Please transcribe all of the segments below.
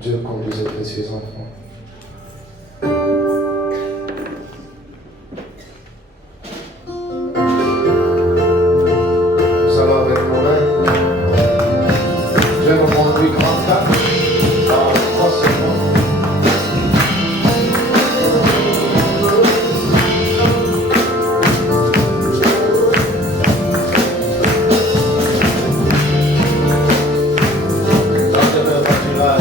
Dieu conduise ses précieux enfants. Nous allons avec l'oreille. Je me conduis grand cas. Prochainement. Par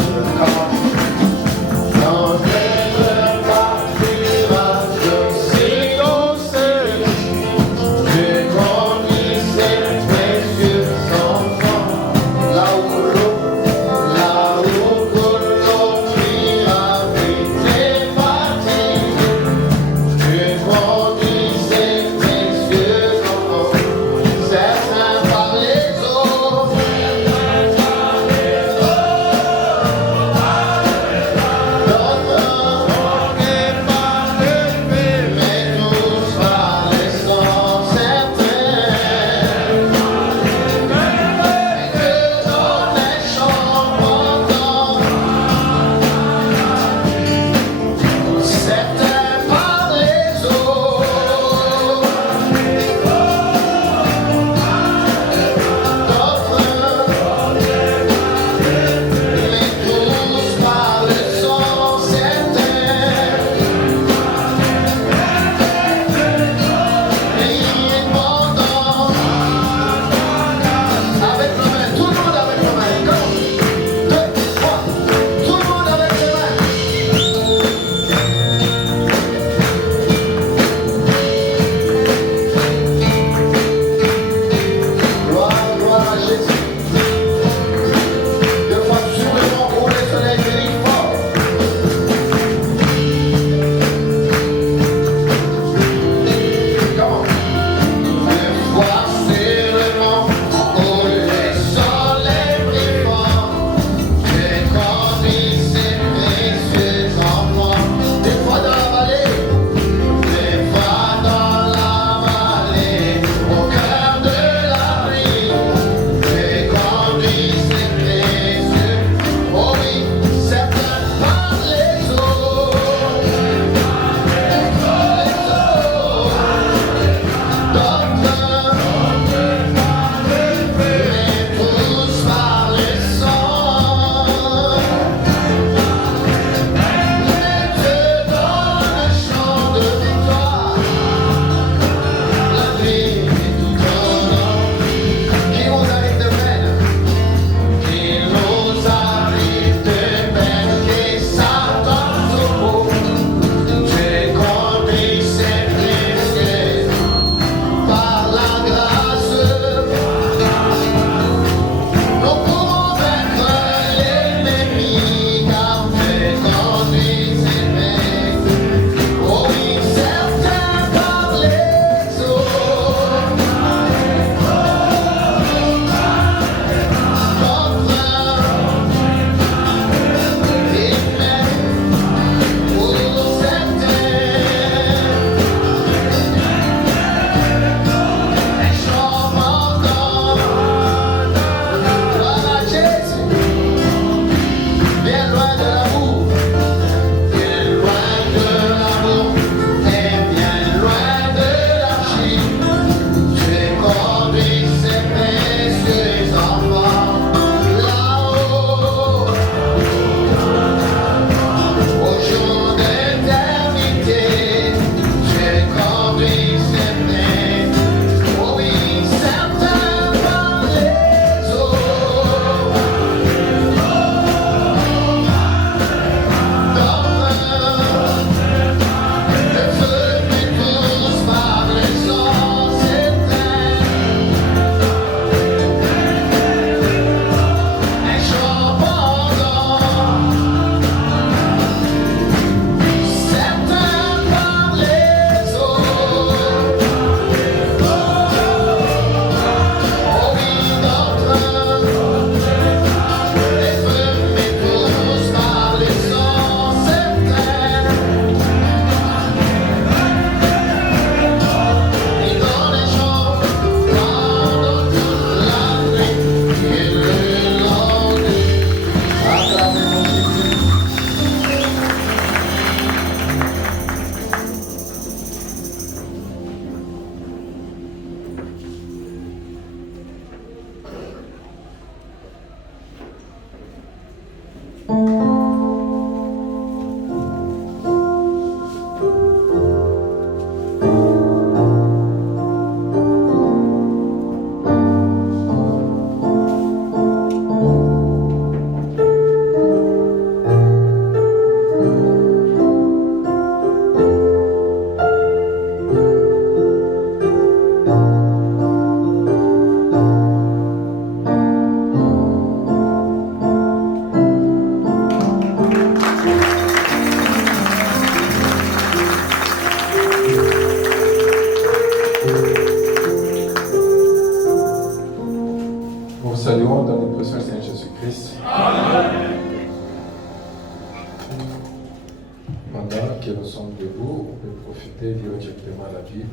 maintenant que nous sommes debout, on peut profiter directement à la Bible.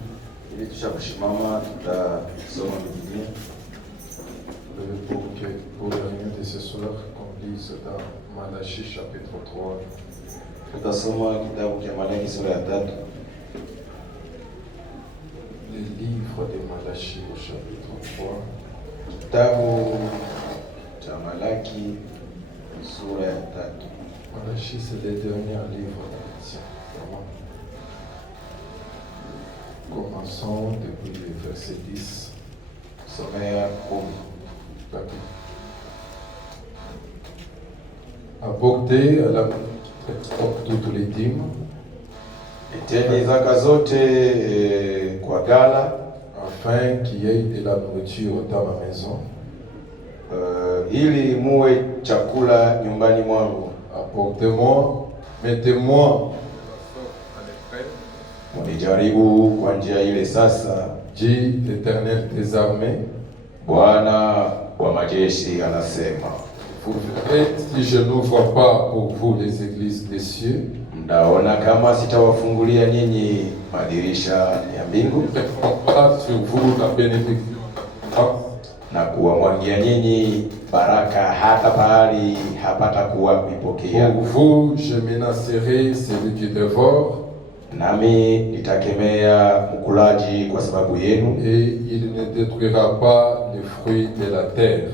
Ili tushakushimama tutasoma Biblia Pour la réunion de ce soir, qu'on lise dans Malachie chapitre 3. tutasoma kitabu cha Malaki sura ya 3. Le livre de Malachie au chapitre 3. Kitabu cha Malaki sura ya 3. Malachie, c'est le dernier livre d'Ancien. Commençons depuis le verset 10. Somea 10. Apportez à la toutes les dîmes. Leteni zaka zote kwa gala, afin qu'il y ait de la nourriture dans ma maison. Ili muwe chakula nyumbani mwangu. Apportez-moi, mettez-moi munijaribu kwa njia ile sasa, dit l'Éternel des armées. Bwana wa majeshi anasema. Vous verrez si je n'ouvre pas pour vous les églises des cieux. Mtaona kama sitawafungulia nyinyi madirisha ya mbingu sur vous la bénédiction na kuwamwagia nyinyi baraka hata pahali hapata kuwa kuipokea. Pour vous je menacerai celui qui dévore, nami nitakemea mkulaji kwa sababu yenu, et il ne détruira pas les fruits de la terre.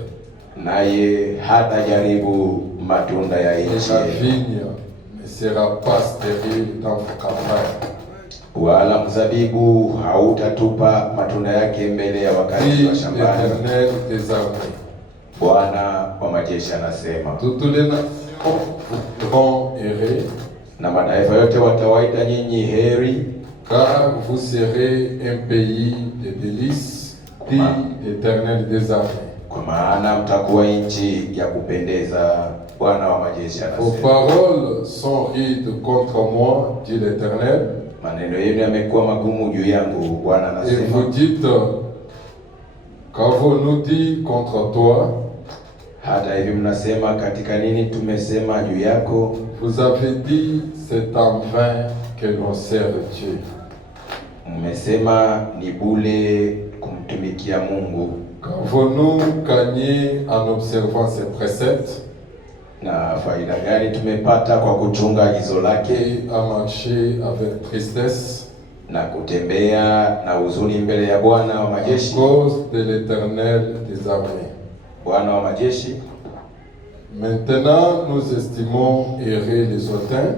Naye hata jaribu matunda ya nchi. La vigne ne sera pas stérile dans vos campagnes. Wala mzabibu hautatupa matunda yake mbele ya wakati wa shambani. L'Éternel des armées. Bwana wa majeshi anasema. Toutes les nations vont errer, na mataifa yote watawaita nyinyi heri, car vous serez un pays de délices, dit l'Éternel des armées. Kwa maana mtakuwa nchi ya kupendeza, Bwana wa majeshi anasema. Vos paroles sont rudes contre moi, dit l'Éternel. Maneno yenu yamekuwa magumu juu yangu, Bwana anasema. Et vous dites, qu'avons-nous dit contre toi? Hata hivi mnasema, katika nini tumesema juu yako? Vous avez dit, c'est en vain que l'on sert Dieu. Mmesema ni bure kumtumikia Mungu. Qu'avons-nous gagné en observant ses préceptes? Na faida gani tumepata kwa kuchunga agizo lake? Et à marcher avec tristesse, na kutembea na huzuni mbele ya Bwana wa majeshi. À cause de l'Éternel des armées. Bwana wa majeshi. Maintenant nous estimons errer les hautains,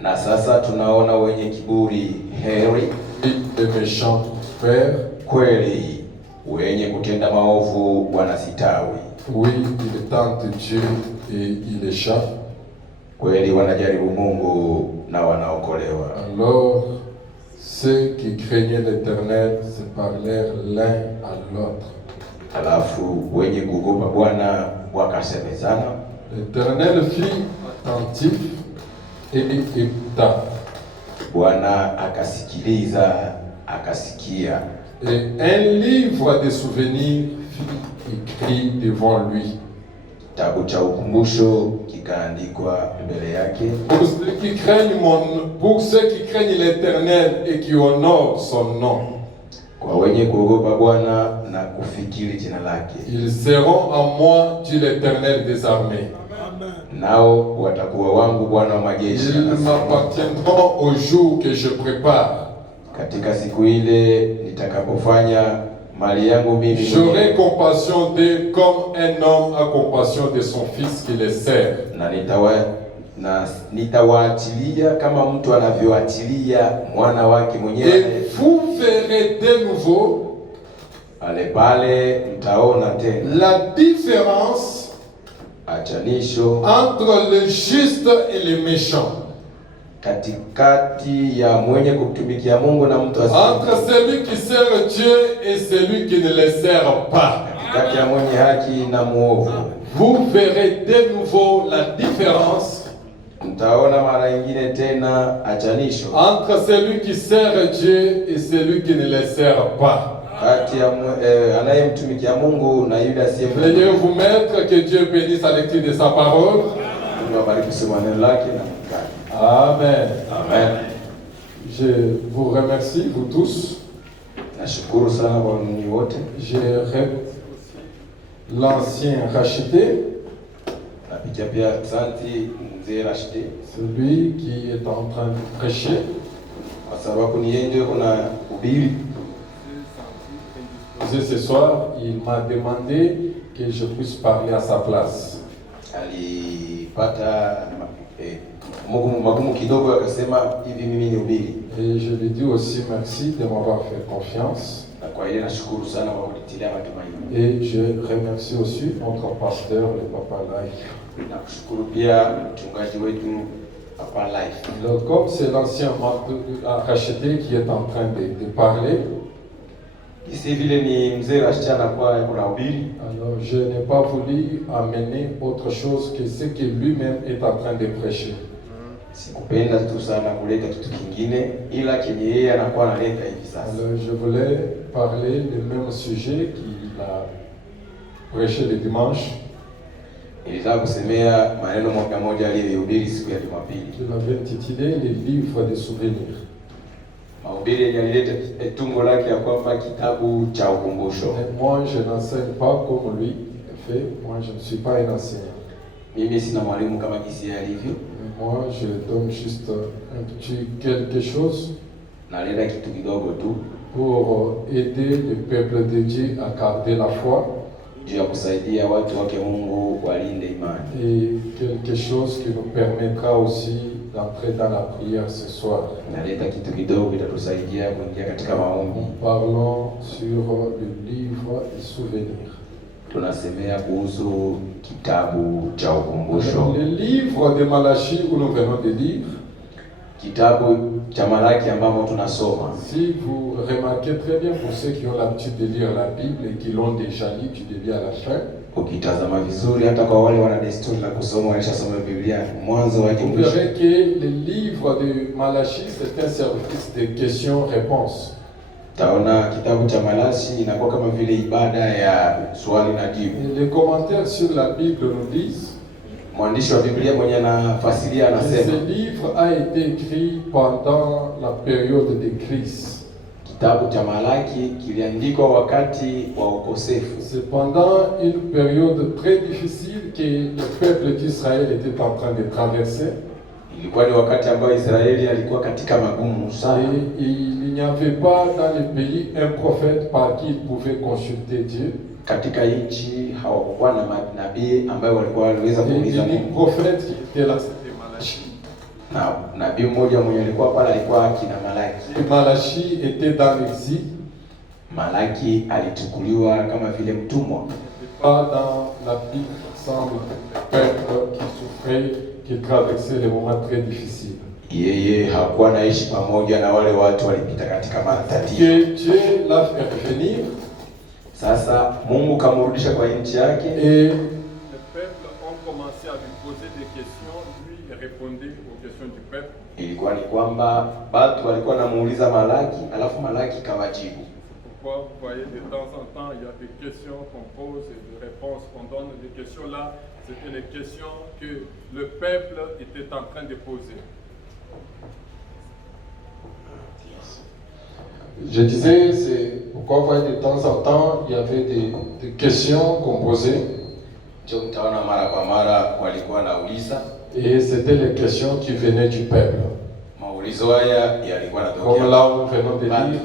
na sasa tunaona wenye kiburi heri, et les méchants prospèrent. Kweli wenye kutenda maovu wanasitawi. Oui, ils tentent Dieu et ils échappent. Kweli wanajaribu Mungu na wanaokolewa. Alors ceux qui craignaient l'Éternel se parlèrent l'un à l'autre. Alafu wenye kuogopa Bwana wakasemezana. L'Éternel fit attentif et écouta. Bwana akasikiliza, akasikia. Et un livre de souvenirs fut écrit devant lui. Kitabu cha ukumbusho kikaandikwa mbele yake. Pour ceux qui craignent l'Éternel et qui honorent son nom. Kwa wenye kuogopa Bwana na kufikiri jina lake. Ils seront à moi, dit l'Éternel des armées. Nao watakuwa wangu, Bwana wa majeshi. Ils m'appartiendront au jour que je prépare. Katika siku ile nitakapofanya mali yangu mimi. J'aurai compassion d'eux comme un homme a compassion de son fils qui le sert. Na nitawaachilia kama mtu anavyoachilia mwana wake mwenyewe. Et vous verrez de nouveau pale mtaona tena la différence achanisho entre le juste et le méchant, katikati ya mwenye kumtumikia Mungu na mtu asiye. Entre celui qui sert Dieu et celui qui ne le sert pas. Katikati ya mwenye haki na muovu. Vous verrez de nouveau la différence. Mtaona mara nyingine tena achanisho entre celui qui sert Dieu et celui qui ne le sert pas. Kati ya anayemtumikia Mungu na yule asiyemtumikia. Veuillez vous mettre, que Dieu bénisse la lecture de sa parole. Mungu abariki kusema neno lake na mkani. Amen. Amen. Je vous remercie, vous tous. Nashukuru sana kwa ninyi wote. J'ai l'ancien racheté, Napitia pia asante mzee Rashidi celui qui est en train de prêcher. kwa sababu ni yeye ndio kuna ubiri. Ce soir, il m'a demandé que je puisse parler à sa place. Alipata magumu kidogo, akasema hivi mimi ni ubiri. Et je lui dis aussi merci de m'avoir fait confiance. Na kwa hiyo nashukuru sana kwa kunitilia matumaini. Et je remercie aussi notre pasteur, le Papa Life. Na kushukuru pia mchungaji wetu Papa Life. Alors, comme c'est l'ancien racheté qui est en train de parler, Isi vile ni mzee Rashidi anakuwa kuna ubiri. alors je n'ai pas voulu amener autre chose que ce que lui-même est en train de prêcher. Sikupenda tu sana kuleta kitu kingine ila kenye yeye anakuwa analeta hivi sasa. Alors je voulais parler du même sujet qu'il a prêché le dimanche. Nilitaka kusemea maneno moja aliyohubiri siku ya Jumapili. Je l'avais intitulé les livres des souvenirs. Mahubiri yenye alileta tungo lake ya kwamba kitabu cha ukumbusho. Mais moi je n'enseigne pas comme lui fait. Moi je ne suis pas un enseignant. Mimi sina mwalimu kama jinsi alivyo. Moi, je donne juste un petit quelque chose Naleta kitu kidogo tu pour aider le peuple de Dieu à garder la foi juu ya kusaidia watu wake Mungu walinde imani. et quelque chose qui nous permettra aussi d'entrer dans la prière ce soir. Naleta kitu kidogo kitatusaidia kuingia katika maombi. Parlons sur le livre des souvenirs. Tunasemea kuhusu kitabu cha ukumbusho. Le livre de Malachie où nous venons de lire, Kitabu cha Malaki ambamo tunasoma. si vous remarquez très bien pour ceux qui ont l'habitude de lire la Bible et qui l'ont déjà lu, tu le lis à la fin. Ukitazama vizuri hata kwa wale wana desturi na kusoma walishasoma Biblia mwanzo hadi Vous mwisho. verrez que le livre de Malachie, c'est un service de questions-réponses. Taona kitabu cha Malaki inakuwa kama vile ibada ya swali na jibu. Et les commentaires sur la Bible nous disent Mwandishi wa Biblia mwenye anafasiria que anasema ce livre a été écrit pendant la période de crise. kitabu cha Malaki kiliandikwa wakati wa ukosefu. C'est pendant une période très difficile que le peuple d'Israël était en train de traverser. Ilikuwa ni wakati ambao Israeli alikuwa katika magumu sana. Et il n'y avait pas dans le pays un prophète par qui il pouvait consulter Dieu. Katika nchi hawakuwa na nabii ambaye walikuwa waliweza Et kuuliza l'unique Mungu. prophète qui était là, c'était Malachie. Na nabii mmoja mwenye alikuwa pale alikuwa akina Malaki. Et Malachie était dans l'exil, Malaki alichukuliwa kama vile mtumwa. pas dans la Bible, semble le peuple qui souffrait, qui traversait des moments très difficiles. Yeye hakuwa naishi pamoja na wale watu walipita katika matatizo. Que Dieu l'a fait revenir. Sasa Mungu kamrudisha kwa nchi yake. Et le peuple ont commencé à lui poser des questions, lui il répondait aux questions du peuple. Ilikuwa ni kwamba watu walikuwa wanamuuliza Malaki, alafu Malaki kawajibu. Pourquoi vous voyez de temps en temps il y a des questions qu'on pose et des réponses qu'on donne. Les questions là, c'était les questions que le peuple était en train de poser. Je disais, c'est pourquoi vous voyez de temps en temps il y avait des questions qu'on posait. Ndio mtaona mara kwa mara walikuwa nauliza. Et c'était les questions qui venaient du peuple. Maulizo haya yalikuwa yanatokea. Comme là où nous venons de lire,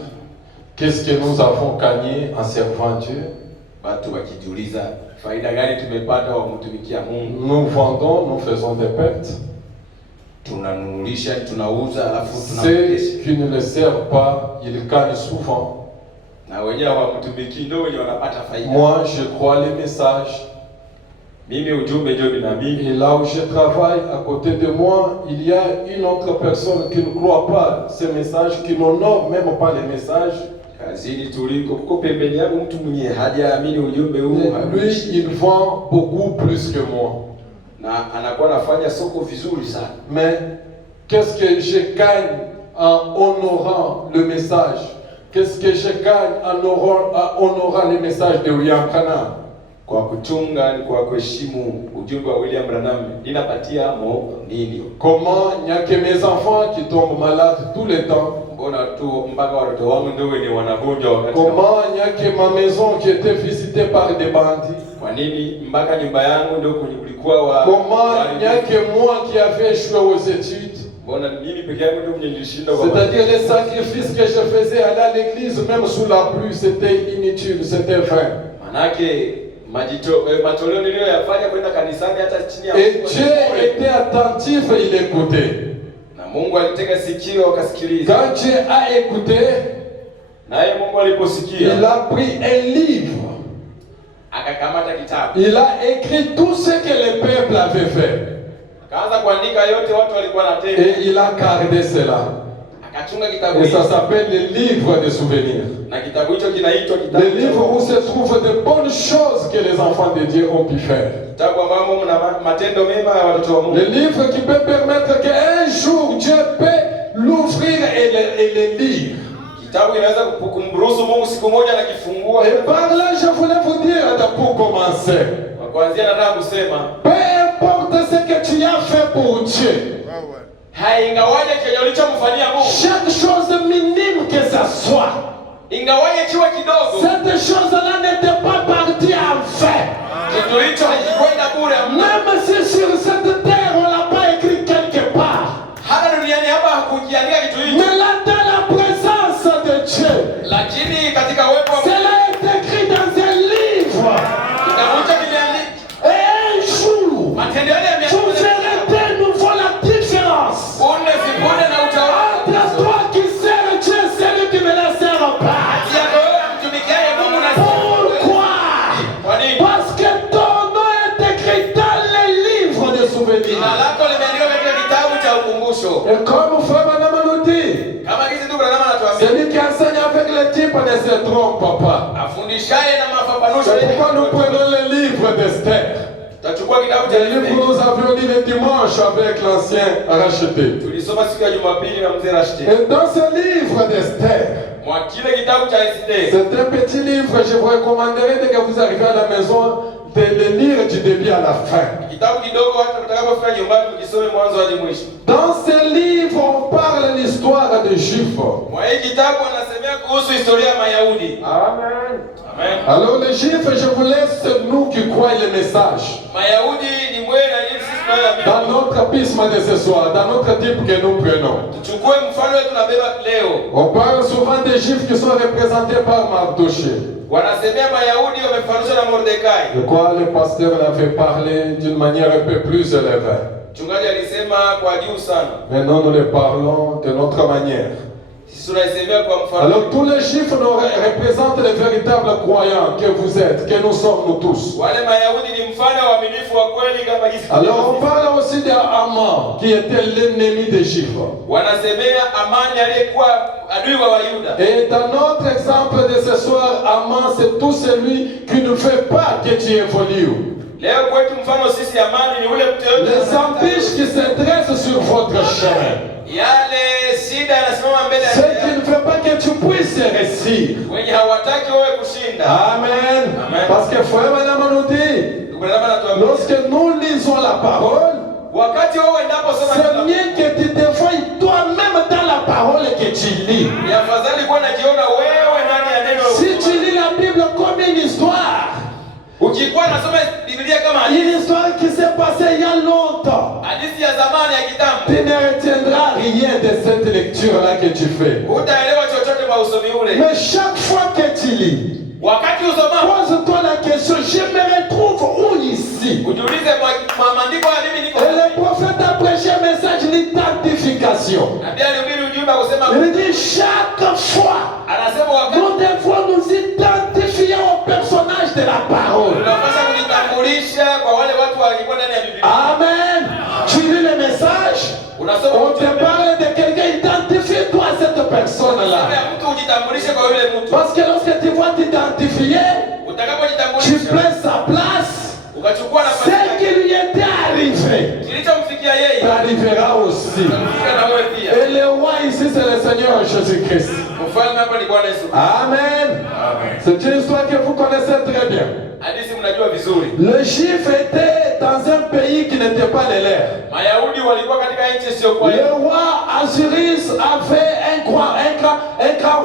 qu'est-ce que nous avons gagné en servant Dieu? Watu wakijiuliza faida gani tumepata wa kumtumikia Mungu. Nous vendons, nous faisons des pertes. Tunanunulisha, tunauza, alafu Ceux tunapoteza. qui ne le servent pas, ils gagnent souvent. Na wenyewe hawamtumikii ndio wenye wanapata faida. Moi, je crois les messages. Mimi ujumbe ndio ninaamini. Et là où je travaille, à côté de moi, il y a une autre personne qui ne croit pas ces messages, qui n'honore même pas les messages. Kazini tuliko kuko pembeni yangu mtu mwenye hajaamini ujumbe huu. Lui, il vend beaucoup plus que moi. Na anakuwa anafanya soko vizuri sana. Mais qu'est-ce que je gagne en honorant le message? Qu'est-ce que je gagne en honorant le message de William Branham? kwa kuchunga ni kwa kuheshimu ujumbe wa William Branham. Ninapatia mo nini? Comment il n'y a que mes enfants qui tombent malades tout le temps? Mbona tu mpaka watoto wangu ndio wenye wanagonjwa wakati? Comment il n'y a que ma maison qui était visitée par des bandits? Kwa nini mpaka nyumba yangu ndio kulikuwa wa? Comment il n'y a que moi qui avais échoué aux études? Mbona mimi peke yangu ndio nilishinda? C'est-à-dire les sacrifices que je faisais aller à l'église même sous la pluie, c'était inutile, c'était vain. Manake matoleo niliyoyafanya kwenda kanisani hata chini ya. Et Dieu était attentif, il écoutait. Na Mungu alitega sikio akasikiliza. Quand Dieu a écouté, naye Mungu aliposikia, il a pris un livre. Akakamata kitabu. Il a écrit tout ce que le peuple avait fait. Akaanza kuandika yote watu walikuwa wanatenda. Et il a gardé cela. Akachunga kitabu Et hicho. ça s'appelle le livre des souvenirs. Na kitabu hicho kinaitwa kitabu. Le livre où se trouvent de bonnes choses que les enfants de Dieu ont pu faire. Kitabu ambamo mna matendo mema ya watoto wa Mungu. Le livre qui peut permettre qu'un jour Dieu peut l'ouvrir et le lire. Kitabu inaweza kumruhusu Mungu siku moja na kifungua. Et par là, je voulais vous dire, pour commencer, Kuanzia nataka kusema, peu importe ce que tu as fait pour Dieu, haingawaje kile ulichomfanyia Mungu, chaque chose minime que ça soit, ingawaje kiwe kidogo, cette chose-là n'était pas partie en fait. kitu hicho hakikwenda bure. Même si sur cette terre on l'a pas écrit quelque part, Hata duniani hapa hakukiandika kitu hicho, mais là dans la présence de Dieu, lakini katika uwepo wa Mungu cela est écrit dans un livre. kitabu hicho kimeandikwa. Et un jour, Matendo yale vous verrez de nouveau la différence punde si punde na utaona entre toi qui sert Dieu et celui qui ne le sert pas. ya wewe mtumikiaye Mungu na Pourquoi? kwa nini? Parce que ton nom est écrit dans les livres de Jina souvenirs. lako limeandikwa katika kitabu cha ukumbusho. Et comme Frère Madame nous dit, Kama kizi tu Branham anatuambia, celui qui enseigne avec le type ne se trompe pas. afundishaye na mafafanuzi C'est pourquoi nous prenons le livre d'Esther. tutachukua kitabu cha Le livre que nous avions lu le dimanche avec l'ancien racheté. tulisoma siku ya Jumapili na mzee Rashid. Et dans ce livre d'Esther, Mwa kile kitabu cha Esther, c'est un petit livre, je vous recommanderais dès que vous arrivez à la maison de le lire du début à la fin. kitabu kidogo hata mtakapofika nyumbani mkisome mwanzo hadi mwisho. Dans ce livre, on parle de l'histoire des Juifs. Mwa hii kitabu anasemea kuhusu historia ya Mayahudi. Amen. Amen. Alors les Juifs, je vous laisse, nous qui croyons le message, Mayahudi ni mwe na nini sisi tunayoamini. dans notre pisme de ce soir, dans notre type que nous prenons. Tuchukue mfano wetu tunabeba leo. On parle souvent des Juifs qui sont représentés par Mardoché. Wanasemea Mayahudi wamefananishwa na Mordekai. De quoi le pasteur l'avait parlé d'une manière un peu plus élevée. Mchungaji alisema kwa juu sana. Maintenant, nous le parlons de notre manière. Sisi tunaisemea kwa mfano. Alors tous les Juifs nous représentent les véritables croyants que vous êtes, que nous sommes nous tous. Wale Mayahudi ni mfano wa uaminifu wa kweli kama jinsi. Alors on parle aussi d'Aman qui était l'ennemi des Juifs. Wanasemea Amani aliyekuwa adui wa Wayuda. Et dans notre exemple de ce soir, Aman c'est tout celui qui ne veut pas que tu évolues. Leo kwetu mfano sisi Amani ni ule mtu yote. Les embûches qui se dressent sur votre chemin. Yale shida yanasimama mbele Ceux qui yako. ne veulent pas que tu puisses réussir. Wenye hawataki wewe kushinda. Amen. Amen. Parce que Frère Madame nous dit, Branham anatuambia lorsque nous lisons la parole, wakati wewe endapo soma c'est kitabu, mieux que tu te voies toi-même dans la parole que tu lis. ni afadhali kuwa najiona wewe ndani ya neno. Si tu lis la Bible comme une histoire, Ukikuwa nasoma Biblia kama une histoire qui s'est passée il y a longtemps, hadithi ya zamani ya kitambo, tu ne retiendras rien de cette lecture-là que tu fais. hutaelewa chochote kwa usomi ule. Mais chaque fois que tu lis, Wakati usoma, pose-toi la question, je me retrouve où ici? ujiulize maandiko ya mimi niko. Et le prophète a prêché un message d'identification. Nabii alihubiri ujumbe kusema, Il dit chaque fois, anasema wakati nous devons nous identifier au personnage de la parole. tunapaswa kujitambulisha kwa wale watu walikuwa ndani ya Biblia. Amen. Tu lis le message, Unasoma on te ujumbe, parle de quelqu'un, identifie-toi à cette personne-là. sema mtu ujitambulishe kwa yule mtu. Parce que lorsque tu vas t'identifier, tu Utakapojitambulisha, prends sa place, ukachukua nafasi ce yake, qui lui était arrivé kilichomfikia yeye t'arrivera aussi. kufika na wewe pia. Et le roi ici, c'est le Seigneur Jésus-Christ. Mfalme hapa ni Bwana Yesu. Amen. Amen. C'est une histoire que vous connaissez très bien. Hadithi mnajua vizuri. Les Juifs étaient dans un pays qui n'était pas le leur. Mayahudi walikuwa katika nchi isiyokuwa Le roi Osiris avait un grand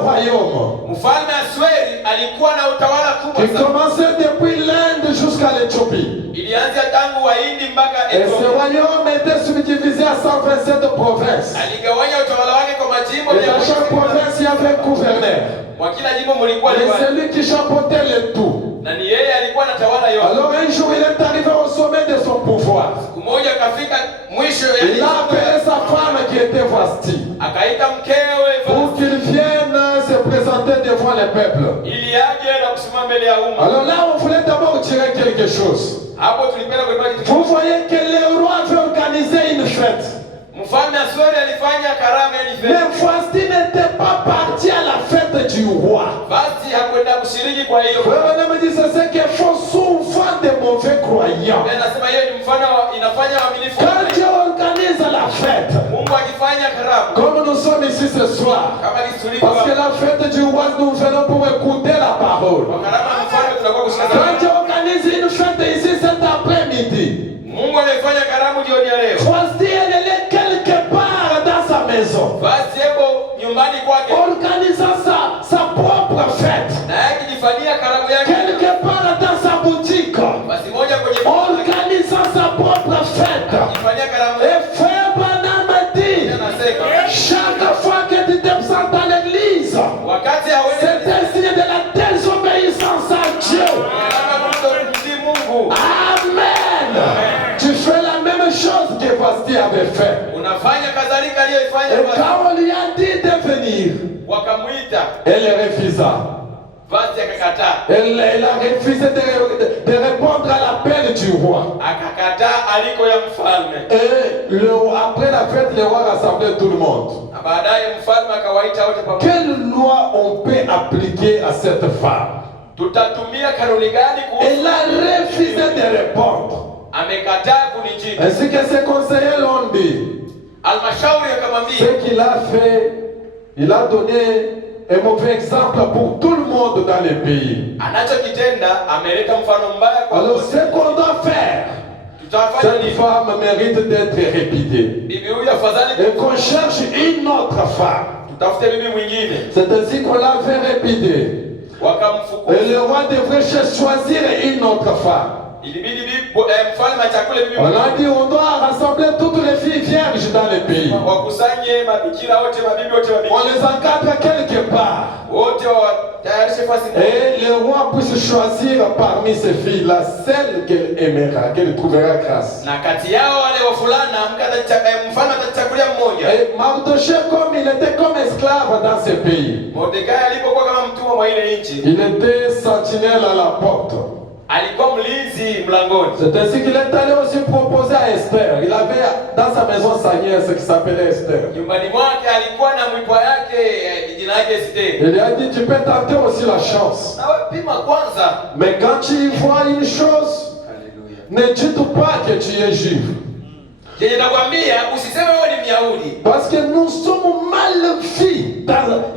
royaume Mfalme Asweri alikuwa na utawala qui kubwa sana. commençait depuis l'Inde jusqu'à l'Éthiopie. Ilianza tangu Wahindi mpaka Et ce Ethiopia. royaume était subdivisé à 127 provinces. Aligawanya utawala wake kwa majimbo Et dans chaque province, il y avait un gouverneur. Kwa kila jimbo mlikuwa Et liwali. c'est lui qui chapeautait le tout. Na ni yeye alikuwa anatawala yote. Alors un jour, il est arrivé au sommet de son pouvoir. Siku moja akafika mwisho ya Il a appelé sa femme qui était Vasti akaita mkewe pour qu'il vienne se présenter devant le peuple. ili aje na kusimama mbele ya umma. Alors là, on voulait d'abord tirer quelque chose. Hapo tulipenda kuibaki kitu. Vous voyez que le roi avait organisé une fête. Mfalme Asweri alifanya karamu ya Mais ifete. Vasti n'était pas parti à la fête du roi. Basi hakwenda kushiriki kwa hiyo. Frère, me dit c'est ce que font souvent des mauvais croyants. Yeye anasema hiyo ni mfano inafanya waaminifu. Quand Dieu organise la fête, Mungu akifanya karamu comme nous sommes ici ce soir, kama kisulika. parce que la fête du roi, nous venons pour écouter la parole. Kwa karamu ya mfalme tunakuwa Quand kushikana. Dieu organise une fête ici cet après-midi, Mungu amefanya karamu jioni ya leo. Vasti elle est quelque part dans sa maison, Basi yebo nyumbani kwake organisant sa propre fête, na yeye akijifanyia karamu yake. quelque part dans sa boutique, Basi moja kwenye organisant sa propre fête. akifanyia karamu Et yake. frère Branham me dit, Anasema chaque fois que tu te présentes à l'église, wakati hawezi c'est un signe de la désobéissance à Dieu. kama kutokumtii Mungu. Amen. Tu fais la même chose que Vasti avait fait. Unafanya kadhalika aliyoifanya Et Vasti. quand on lui a dit de venir, Wakamuita elle refusa. Vasti akakataa. Elle a refusé de répondre à l'appel du roi. Akakataa aliko ya mfalme. Et après la fête, le roi rassemblait tout le monde. Na baadaye mfalme akawaita wote pamoja. Quelle loi on peut appliquer à cette femme? Tutatumia kanuni gani Elle kuhusu? a refusé de répondre. Amekataa kunijibu. Ainsi que ses conseillers l'ont dit. Almashauri akamwambia Ce qu'il a fait, il a donné un mauvais exemple pour tout le monde dans le pays. anachokitenda ameleta mfano mbaya kwa Alors wote. ce qu'on doit faire, Tutafanya cette nini? femme mérite d'être réputée. Bibi huyu afadhali Et qu'on cherche une autre femme. tutafute bibi mwingine. C'est ainsi qu'on l'avait réputée. Wakamfukuza. Et le roi devrait choisir une autre femme. Ilibidi mfalme achakule bibi On a mwingine. dit on doit rassembler toutes les filles vierges dans le pays. Wakusanye mabikira wote, mabibi wote, On mabikira les encadre quelque part. wote, watayarishe fasi moja. Et le roi puisse choisir parmi ces filles-là celle qu'elle aimera, qu'elle trouvera grâce. Na kati yao wale wavulana mfalme atachagulia mmoja. Et Mardochée, comme il était comme esclave dans ce pays, Mordekai alipokuwa kama mtumwa mwa ile nchi, il était sentinelle à la porte. alikuwa mlinzi mlangoni. C'est ainsi qu'il est allé aussi proposer à Esther. Il avait dans sa maison sa nièce qui s'appelait Esther. Nyumbani mwake alikuwa na mwipwa yake, jina lake Esther. Il lui a dit, tu peux tenter aussi la chance. Na wewe pima kwanza. Mais quand tu vois une chose, Haleluya. ne dites pas que tu es juif. Yenye nakwambia usiseme wewe ni Myahudi. Parce que nous sommes mal vus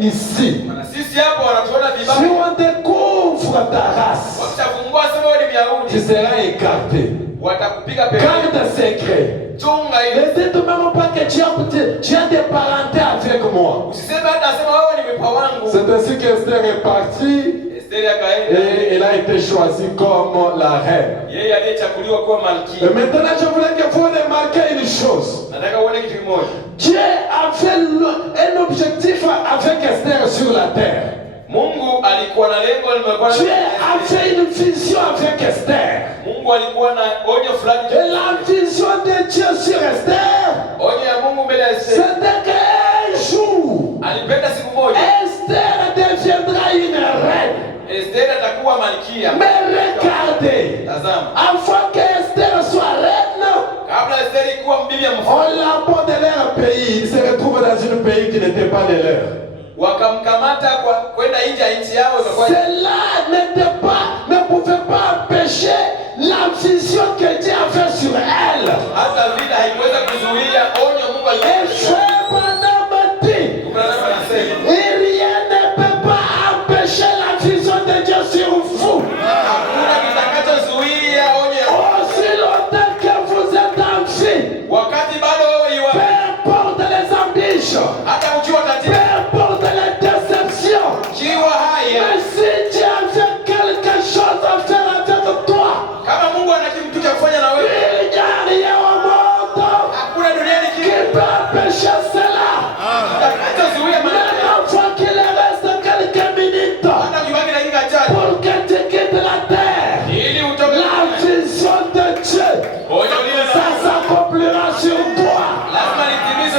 ici. Maana sisi hapo wanatuona Si vibaya. on découvre ta race, Wakishafungua sema wewe ni tu Myahudi, seras écarté. watakupiga pembeni. Garde secret. Chunga ile. Ne dites même pas que tu as des parentés avec moi. Usiseme hata sema wewe ni mwipa wangu. C'est ainsi qu'Esther est partie Esther akaenda. et elle a été choisie comme la reine. Yeye aliyechaguliwa kuwa Et malkia. maintenant, je voulais que vous remarquiez une chose. Nataka uone kitu kimoja. Dieu avait un objectif avec Esther sur la terre. Mungu alikuwa na lengo limekuwa na Dieu avait une vision avec Esther. Mungu alikuwa na onyo fulani. Et la vision de Dieu sur Esther, Onyo ya Mungu mbele ya Esther. c'était qu'un jour, Alipenda siku moja Esther deviendra une reine. Esther atakuwa malkia. Mais regardez, Tazama. avant que Esther soit reine, Kabla Esther kuwa mbibi ya on mfalme, l'emporte de leur pays. Il se retrouve dans un pays qui n'était pas le leur. wakamkamata kwa kwenda nje ya nchi yao. Ikakuwa Cela ne pouvait pas empêcher la vision que Dieu avait sur elle. hata vile haikuweza kuzuia onyo Mungu Et alikuwa. frère Branham dit, et rien ne peut pas empêcher la vision de Dieu sur vous. Hakuna kitakachozuia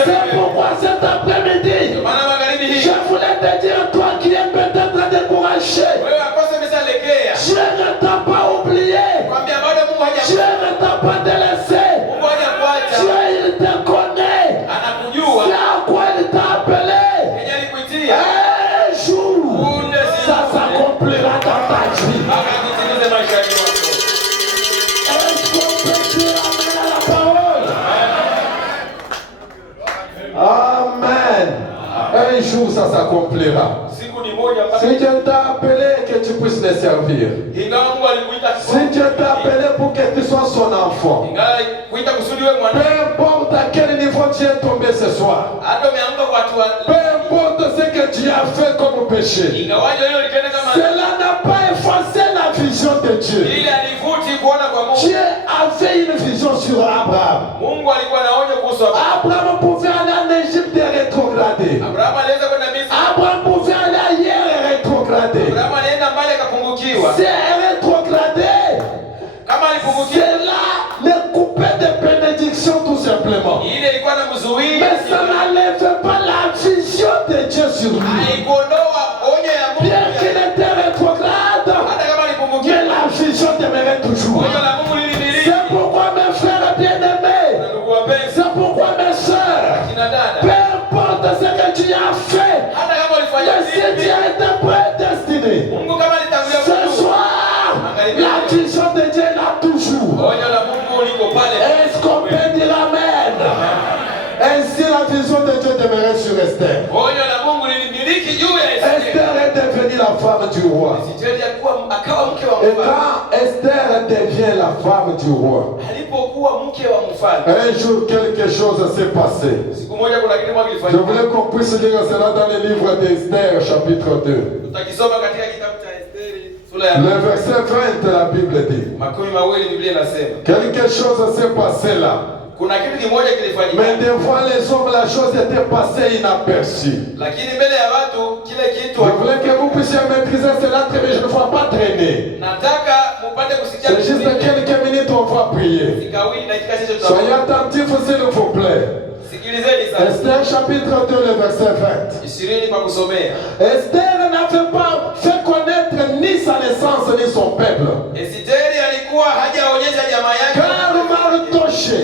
C'est pourquoi cet après-midi, Maana magharibi hii je voulais te dire, toi qui es peut-être découragé, wewe akose umeshalegea. Dieu ne t'a pas oublié. Kwambia bado Mungu Dieu haja ne t'a pas délaissé. Mungu hajakuacha. Dieu, il te connaît. Anakujua. C'est à quoi il t'a appelé. Kenye alikuitia. Un jour, ça s'accomplira dans ta vie. Akakutimiza maishani mwako. Est-ce qu'on peut dire amen à la parole? Amen. Un jour, ça s'accomplira. Siku ni moja mpaka Si Dieu t'a appelé, que tu puisses le servir. ingawa Mungu alikuita Si Dieu t'a appelé pour que tu sois son enfant. ingawa alikuita kusudi wewe Peu mwana. importe à quel niveau tu es tombé ce soir. Hata umeamka kwa watu Peu importe ce que tu as fait comme péché. ingawaje hiyo litenda kama Cela n'a pas effacé la vision de Dieu. ile alivuti kuona kwa Mungu. Dieu avait une vision sur Abraham. Mungu alikuwa anaonya kuhusu Abraham. Abraham pouvait aller en Égypte et rétrograder. Abraham aliweza kwenda Misri. Abraham pouvait aller ailleurs et rétrograder. Abraham alienda mbali akapungukiwa. C'est rétrograder. Kama alipungukiwa Cela le coupait de bénédiction tout simplement. ile ilikuwa na mzuii. Mais ça n'enlève pas la vision de Dieu sur lui. Haikuondoa onyo ya Bien Mungu. qu'il était rétrograde, Hata kama alipungukiwa mais la vision demeurait toujours. onyo la Mungu lilibiriki. C'est pourquoi mes frères bien-aimés, Na ndugu wapenzi, c'est pourquoi mes soeurs, kina dada, peu importe ce que tu as fait, hata kama ulifanya mais si tu vipi, as été prédestiné, Mungu kama alitangulia ce Mungu, soir, la vision de Dieu est là toujours. onyo la Mungu liko pale. Est-ce qu'on peut dire amen? Ainsi la vision de Dieu demeurait sur Esther. Onyo la Mungu lilibiriki juu ya Esther. Esther est devenue la femme du roi. Esther akawa mke wa Et mfalme. quand Esther devient la femme du roi, Alipokuwa mke wa mfalme, un jour quelque chose s'est passé. siku moja kuna kitu moja Je kilifanyika. voulais qu'on puisse lire cela dans le livre d'Esther, chapitre 2. Tutakisoma katika kitabu cha Esteri sura ya Le verset 20, la Bible dit. makumi mawili. Biblia inasema Quelque chose s'est passé là. kuna kitu kimoja Mais kilifanyika, devant les hommes, la chose était passée inaperçue. lakini mbele ya watu kile kitu Je voulais que vous puissiez maîtriser cela très bien. Je ne vais pas traîner. nataka mupate kusikia. C'est juste quelques minutes, on va prier. Sikawii dakika chache Soyez tutaomba. attentifs, s'il vous plaît. Sikilizeni sasa. Esther chapitre 2, le verset 20. 20 kwa kusomea. Esther n'avait pas fait connaître ni sa naissance ni son peuple. Esteri alikuwa hajaonyesha jamaa yake Car Mardoché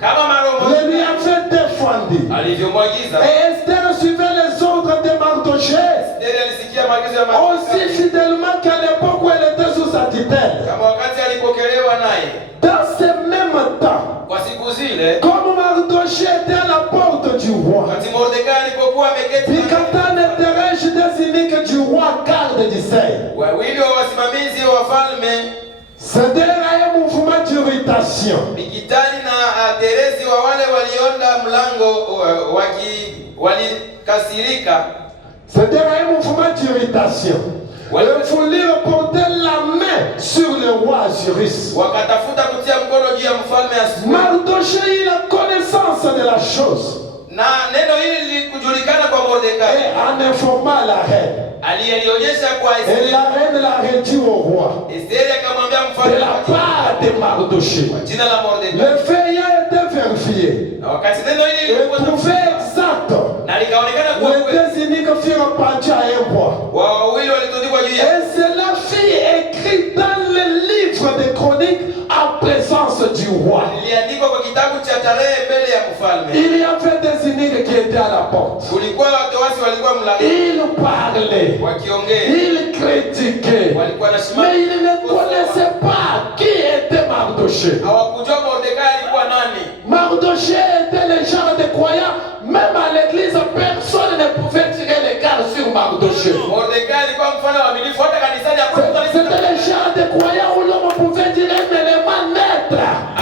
kama Maromo le lui avait défendu. alivyomwagiza. Et Esther suivait les ordres de Mardoché Esteri alisikia maagizo ya aussi Mardokhai fidèlement qu'à l'époque où elle était sous sa tutelle. kama wakati alipokelewa naye. Dans ce même temps, Kwa siku zile, comme Mardoché était à la porte du roi, wakati Mordekai alipokuwa ameketi, Bigatan et Teresh, des uniques du roi, garde du Seigneur. wawili wa wasimamizi wa wafalme, C'était un mouvement d'irritation. Bigitani na Terezi wa wale walionda mlango walikasirika. C'était un mouvement d'irritation. Ouais. Il voulait porter la main sur le roi Assyrus. Wakatafuta kutia mkono juu ya mfalme Asuri. Mardoché eut la connaissance de la chose Na neno hili lilikujulikana kwa Mordekai. et en informant la reine. Alionyesha kwa Et Esteri. la reine l'a redit au roi Esteri akamwambia de mfalme la part de Mardoché. jina la Mordekai. Le fait ayant été vérifié Na wakati neno hili et lilikuwa trouvé exact, na likaonekana kuwa les kweli, deux uniques furent pendus à un bois. wawili walitundikwa juu ya. Et cela fut écrit dans le livre des chroniques en présence du roi. Iliandikwa kwa kitabu cha tarehe mbele ya mfalme. Il y avait des uniques qui étaient à la porte. Kulikuwa watoasi walikuwa mlangoni Ils parlaient, wakiongea, ils critiquaient, walikuwa na simama. mais ils ne connaissaient pas qui était Mardoché. Hawakujua Mordekai alikuwa nani. Mardoché était le genre de croyant, même à l'église, personne ne pouvait tirer l'écart sur Mardoché. Mordekai alikuwa mfano wa waaminifu, hata kanisani hakuna mtu C'était alisema. le genre de croyant où l'homme pouvait dire un élément net.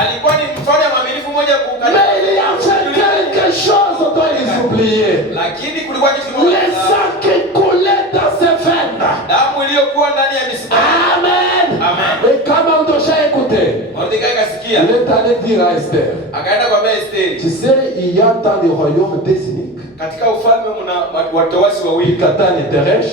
Alikuwa ni mfano wa waaminifu mmoja kukanisa. Mais il y avait quelque chose dont ils oubliaient. Lakini kulikuwa kitu Le kimoja. sang qui coulait dans ses veines. Damu iliyokuwa ndani ya mishipa. Amen. Amen. Et quand Mardoché a écouté, Mordekai kasikia. il est allé dire à Esther, Akaenda kwa Esteri. tu sais, il y a dans le royaume des uniques, Katika ufalme mna watoasi wawili, Bigatan et Teresh,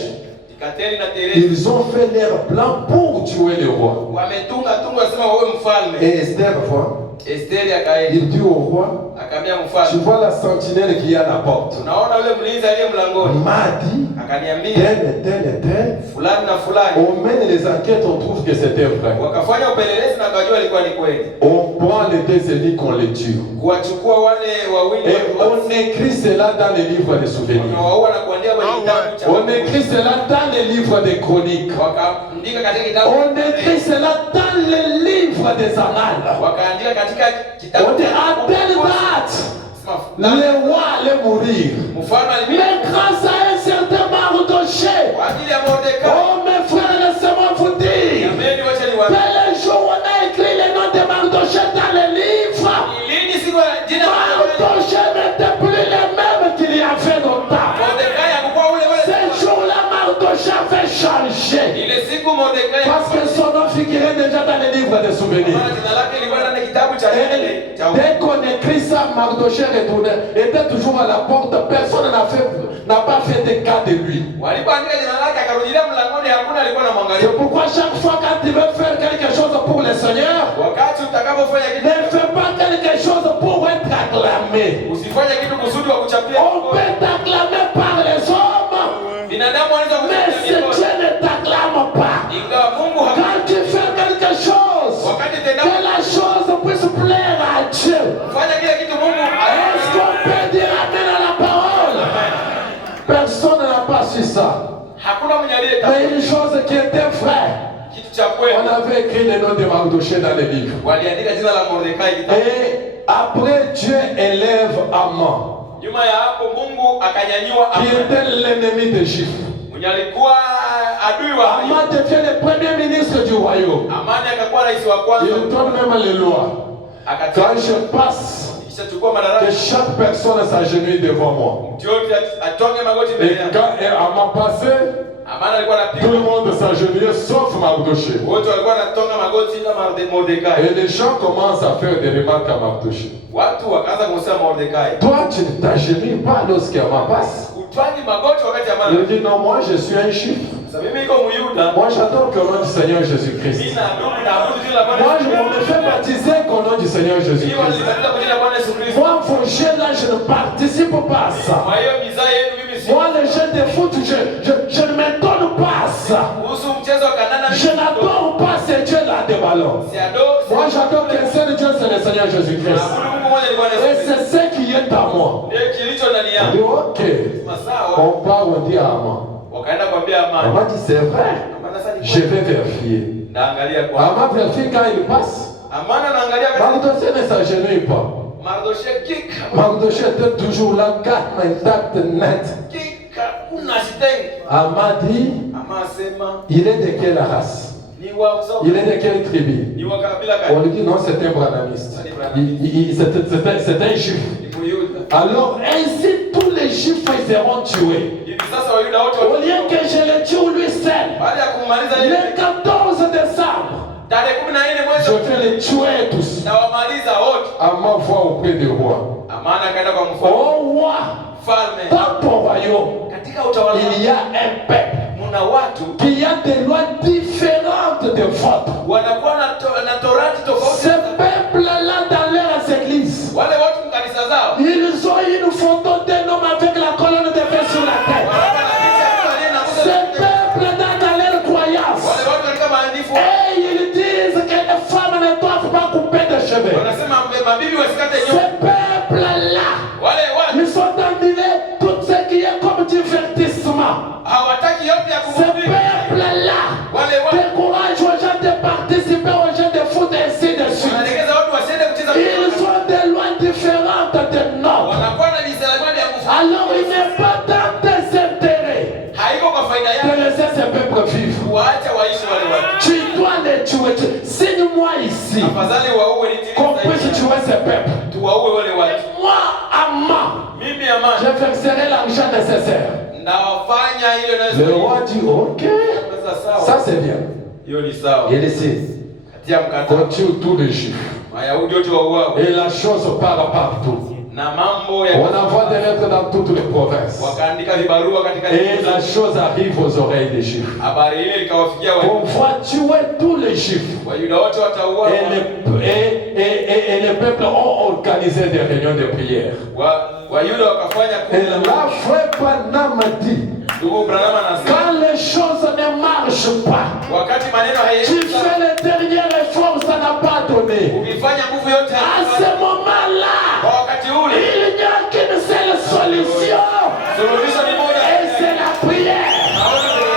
Kateri na Terezi. ils ont fait leur plan pour tuer le roi. Wametunga tunga wasema wewe mfalme. Et Esther voit, Esteri akaenda Il dit au roi, akamwambia tu mfalme, vois la sentinelle qui est à la porte. unaona yule mlinzi aliye mlangoni? M'a dit, Akaniambia tel. fulani na fulani. On mène les enquêtes, on trouve que c'était vrai. Wakafanya upelelezi na kujua ilikuwa ni kweli. On prend les deux ennemis qu'on les tue. Kuwachukua wale wawili Et on écrit cela dans les livres de souvenirs. wanawaua na kuandika kwenye kitabu cha On écrit cela dans les livres des chroniques. wakaandika katika kitabu. On écrit cela dans les livres des annales. Wakaandika katika On kitabu dit à telle date, le roi allait mourir. mfalme alimia Mais grâce à un certain Mardochée, kwa ajili ya Mordekai. oh mes frères, laissez-moi vous dire, Jameni, wacha niwaambie. dès le jour où on a écrit le nom de Mardochée dans les livres, Lini siku ya jina la Mardochée n'était plus le même qu'il y avait longtemps. Mordekai hakuwa ule ule. Ce jour-là, Mardochée avait changé. Ile siku Mordekai Parce que son nom figurait déjà dans les livres de souvenirs. maana jina lake lilikuwa ndani ya kitabu cha Et milele cha dès qu'on écrit ça, Mardochée retournait, était toujours à la porte. Personne n'a pas fait de cas de lui. walipoandika jina lake akarudilia mlangoni, hakuna alikuwa anamwangalia. C'est pourquoi chaque fois quand tu veux faire quelque chose pour le Seigneur, Wakati utakapofanya ne kitu, fais pas quelque chose pour être acclamé. usifanye kitu kusudi wa kuchapia. On peut t'acclamer par les hommes, Binadamu anaweza mais kuchapia si mikono. Dieu ne t'acclame pas, Ingawa Mungu quand tu fais quelque chose, wakati tenda que la chose puisse plaire à Dieu. fanya kile kitu Mungu Est-ce qu'on peut dire amen à la parole? Personne n'a pas su ça. hakuna mwenye aliyeta Mais une chose qui était vraie, kitu cha kweli. on avait écrit le nom de Mardochée dans les livres. Waliandika jina la Mordekai kitabu. Et après, Dieu élève Aman, Nyuma ya hapo Mungu akanyanyua qui Amani, était l'ennemi des Juifs. mwenye alikuwa adui wa Aman devient le premier ministre du royaume. Amani, akakuwa rais wa kwanza. Il donne même les lois. Akatia Quand je passe, kisha que madaraka, chaque personne s'agenouille devant moi. mtu yote atonge magoti Et mbele yake. quand Aman passait, Amani alikuwa tout anapiga, le monde s'agenouillait sauf Mardochée. wote walikuwa wanatonga magoti na Mordekai. Et les gens commencent à faire des remarques à Mardochée. Watu wakaanza kumsema Mordekai, Toi, tu ne t'agenouilles pas lorsqu'Aman passe. utwangi magoti wakati Amani. Il dit non, moi je suis un juif. Sasa mimi niko Myuda, Moi j'adore que le nom du Seigneur Jésus-Christ. mimi naabudu jina la Bwana. Moi je me fais baptiser qu'au nom du Seigneur Mimi Jésus-Christ. walibatizwa kwa jina la Bwana Yesu Kristo. Moi, vos jeux là, je ne participe pas à ça. Kwa hiyo mizaa yenu mimi si Moi, les jeux de foot, je ne m'étonne pas à ça. kuhusu mchezo wa kandanda. Je n'adore pas ces dieux-là des ballons. Si adore, Moi, j'adore qu'un seul Dieu, c'est le Seigneur Jésus-Christ. naabudu Mungu mmoja ni Bwana Et Yesu Kristo. c'est ce qui est à moi. Ndiye kilicho ndani On dit, yangu. ok. Sawa. On part, on dit à Aman. Wakaenda kuambia On Amani. m'a dit, c'est vrai. Amani sasa ni Je vais vérifier. naangalia kwa Aman vérifie quand il passe. Amani anaangalia katika Mardochée ne s'agenouille pas. Mardochée kika Mardochée était toujours là, calme, intact, net. kuna shitengi. Aman dit, Ama asema il est de quelle race? ni wa uzao, Il est de quelle tribu? ni wa kabila On gani? lui dit non, c'est un branamiste. C'est un juif. Ni Myuda. Alors ainsi tous les juifs ils seront tués. Hivi sasa Wayuda wote Au lieu que je le tue lui seul, baada ya kumaliza ile le 14 décembre, tarehe 14 je mwezi vais les tuer tous. na wamaliza wote. À m'envoie auprès du roi. Amani akaenda kwa mfalme. Oh roi, Mfalme, dans ton royaume, katika utawala il y a un peuple muna watu qui a des lois différentes de votre. wanakuwa na torati tofauti. Ce peuple-là dans leurs églises, Wale watu kanisa zao ils ont une photo d'un homme avec la colonne de feu sur la tête. wanakuwa na picha ya mtu aliye na Ce nguzo. peuple dans leur croyance, Wale watu katika maandifu et ils disent que les femmes ne doivent pas couper de cheveux. wanasema mabibi wasikate Ce nywele. peuple-là, Wale watu ils sont dominés tout ce qui est comme divertissement. hawataki yote ya Ce kuhubiri. peuple-là Wale watu décourage aux gens de participer aux jeux de foot et ainsi de suite. wanaelekeza watu wasiende kucheza Ils mpira. ont des lois différentes de nôtres. Wanakuwa na visalamani vya kufuata. Alors il n'est pas dans tes intérêts Haiko kwa faida de yako laisser ce peuple vivre. kuwaacha waishi wale watu. Tu dois les tuer. Signe-moi ici Afadhali waue qu'on puisse nitimize tuer ce peuple. tuwaue wale watu. Moi, Aman, Mimi je Amani verserai l'argent nécessaire. ndawafanya ile Le nayo. roi dit ok, Sasa ça sawa. c'est bien. Hiyo ni sawa. Il ici, Katia mkataba. on tue tous les juifs. Wayahudi wote wauawe. Et la chose part partout. na mambo ya On envoie des lettres dans toutes les provinces. wakaandika vibarua katika Et la chose arrive aux oreilles des Juifs. habari ile ikawafikia On va tuer tous les Juifs. Wayuda wote watauawa. Et les peuples ont organisé des réunions de prière. Wayuda wakafanya Et là, frère Branham dit, ndugu Branham anasema quand les choses ne marchent pas, wakati maneno tu hayaendi fais les dernières réformes, ça n'a pas donné. ukifanya nguvu yote À ce moment-là, kwa wakati ule il n'y a qu'une seule solution. suluhisho ni moja Et c'est la prière.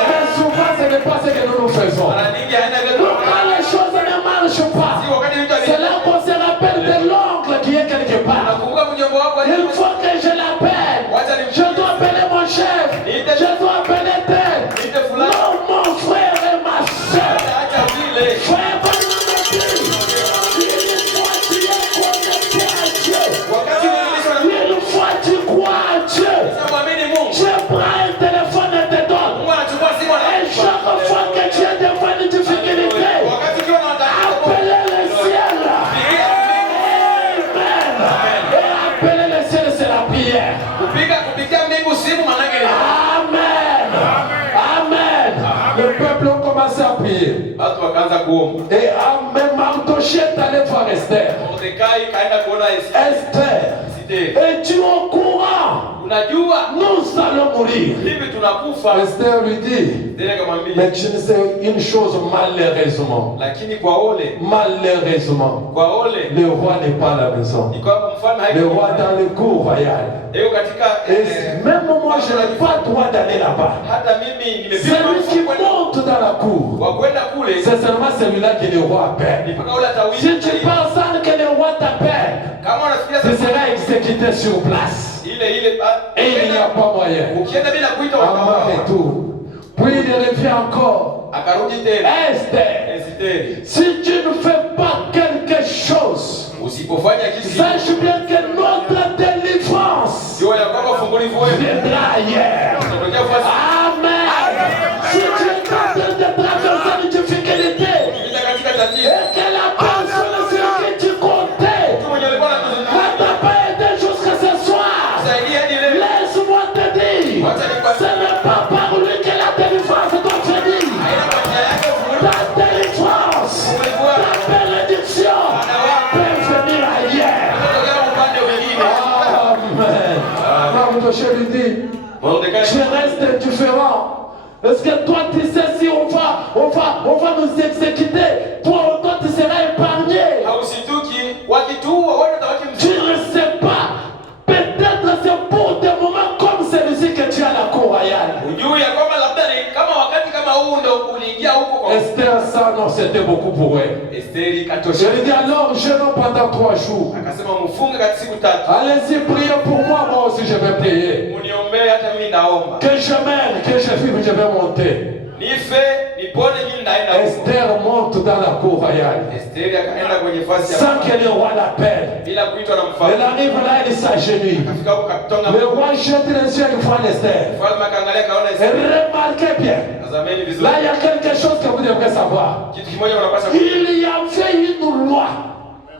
Mais souvent, ce n'est pas ce que nous nous faisons. mara nyingi haina Donc, quand les choses ne marchent pas, si wakati vitu c'est là qu'on se rappelle de l'oncle qui est quelque part. nakumbuka mjomba wako Il faut que je l'appelle. Je dois appeler mon chef. Je dois appeler tel. Non, mon frère et ma soeur. acha vile Frère, il faut que tu es connecté à Dieu. wakati nilishwa na Il faut que tu crois à Dieu. muamini Mungu Tu prends un téléphone et te donne. Mungu anachukua simu Et chaque fois que tu es devant une difficulté, wakati ukiwa na matatizo appelez le ciel. Amen. Et appeler le ciel, c'est la prière. kupigia mbingu simu manake ni Amen. Amen. Le peuple a commencé à prier. watu wakaanza kuomba. Et Amen. Mardoché est allé voir Esther. Mordekai kaenda kuona Esther, Esther. es-tu au courant? Unajua Nous allons mourir. hivi tunakufa. Esther lui dit, Tena akamwambia mais tu ne sais une chose malheureusement. lakini kwa ole Le roi n'est pas à la maison. ni kwamba mfalme Le haiko roi dans le cour royal. Eko katika Et même moi, je n'ai pas le droit d'aller là-bas. hata mimi nimepima Celui qui monte dans la cour, wa kwenda kule c'est seulement celui-là que le roi appelle. mpaka ule Si atawini. tu penses que le roi t'appelle, Kama unafikiria tu seras exécuté sur place. ile Et il n'y a pas moyen. ukienda bila kuita À mon wakawa retour. Puis il revient encore. akarudi tena Esther, Esther, si tu ne fais pas quelque chose, usipofanya kitu sache bien que notre délivrance sio ya kwamba fungulivu wewe viendra ailleurs. utatokea kwa Amen. Si tu es en train de traverser une difficulté kupita katika tatizo et que la personne sur qui tu comptais mtu mwenye alikuwa ne anatuzungumza t'a pas aidé jusqu'à ce soir, saidia hadi leo laisse-moi te dire, ce n'est pas par lui que la délivrance doit venir. haina kwa njia yake fungulivu Ta délivrance, ta bénédiction peut venir ailleurs. utatokea upande mwingine. Amen. Mardoché lui dit, Mordekai je reste indifférent. Est-ce que toi tu sais si on va nous exécuter? Toi tu seras épargné. hausituki wakituua wewe utabaki Tu mzima. ne sais pas. Peut-être c'est pour des moments comme celui-ci que tu as la cour royale. Ujui ya kwamba labda ni kama wakati kama huu ndio uliingia huko kwa Esther, ça non, c'était beaucoup pour elle. Esteri Je katosha. lui dis alors, jeûnons pendant 3 jours. Akasema mfunge katika siku 3. Allez-y, priez pour moi, moi aussi je vais prier. Muniombee hata mimi naomba. Que je mène, que je vive, je vais monter. Nife nipone mimi naenda huko. Esther monte dans la cour royale. Esteri akaenda kwenye fasi Sans ya que le roi l'appelle. bila kuitwa na Elle mfalme. arrive là, elle s'agenouille. Akafika huko katonga. Le roi jette les yeux, il voit Esther. Mfalme akaangalia kaona Et Esteri. remarquez bien, Tazameni vizuri. là il y a quelque chose que vous devrez savoir. Kitu kimoja mnapaswa Il y avait une loi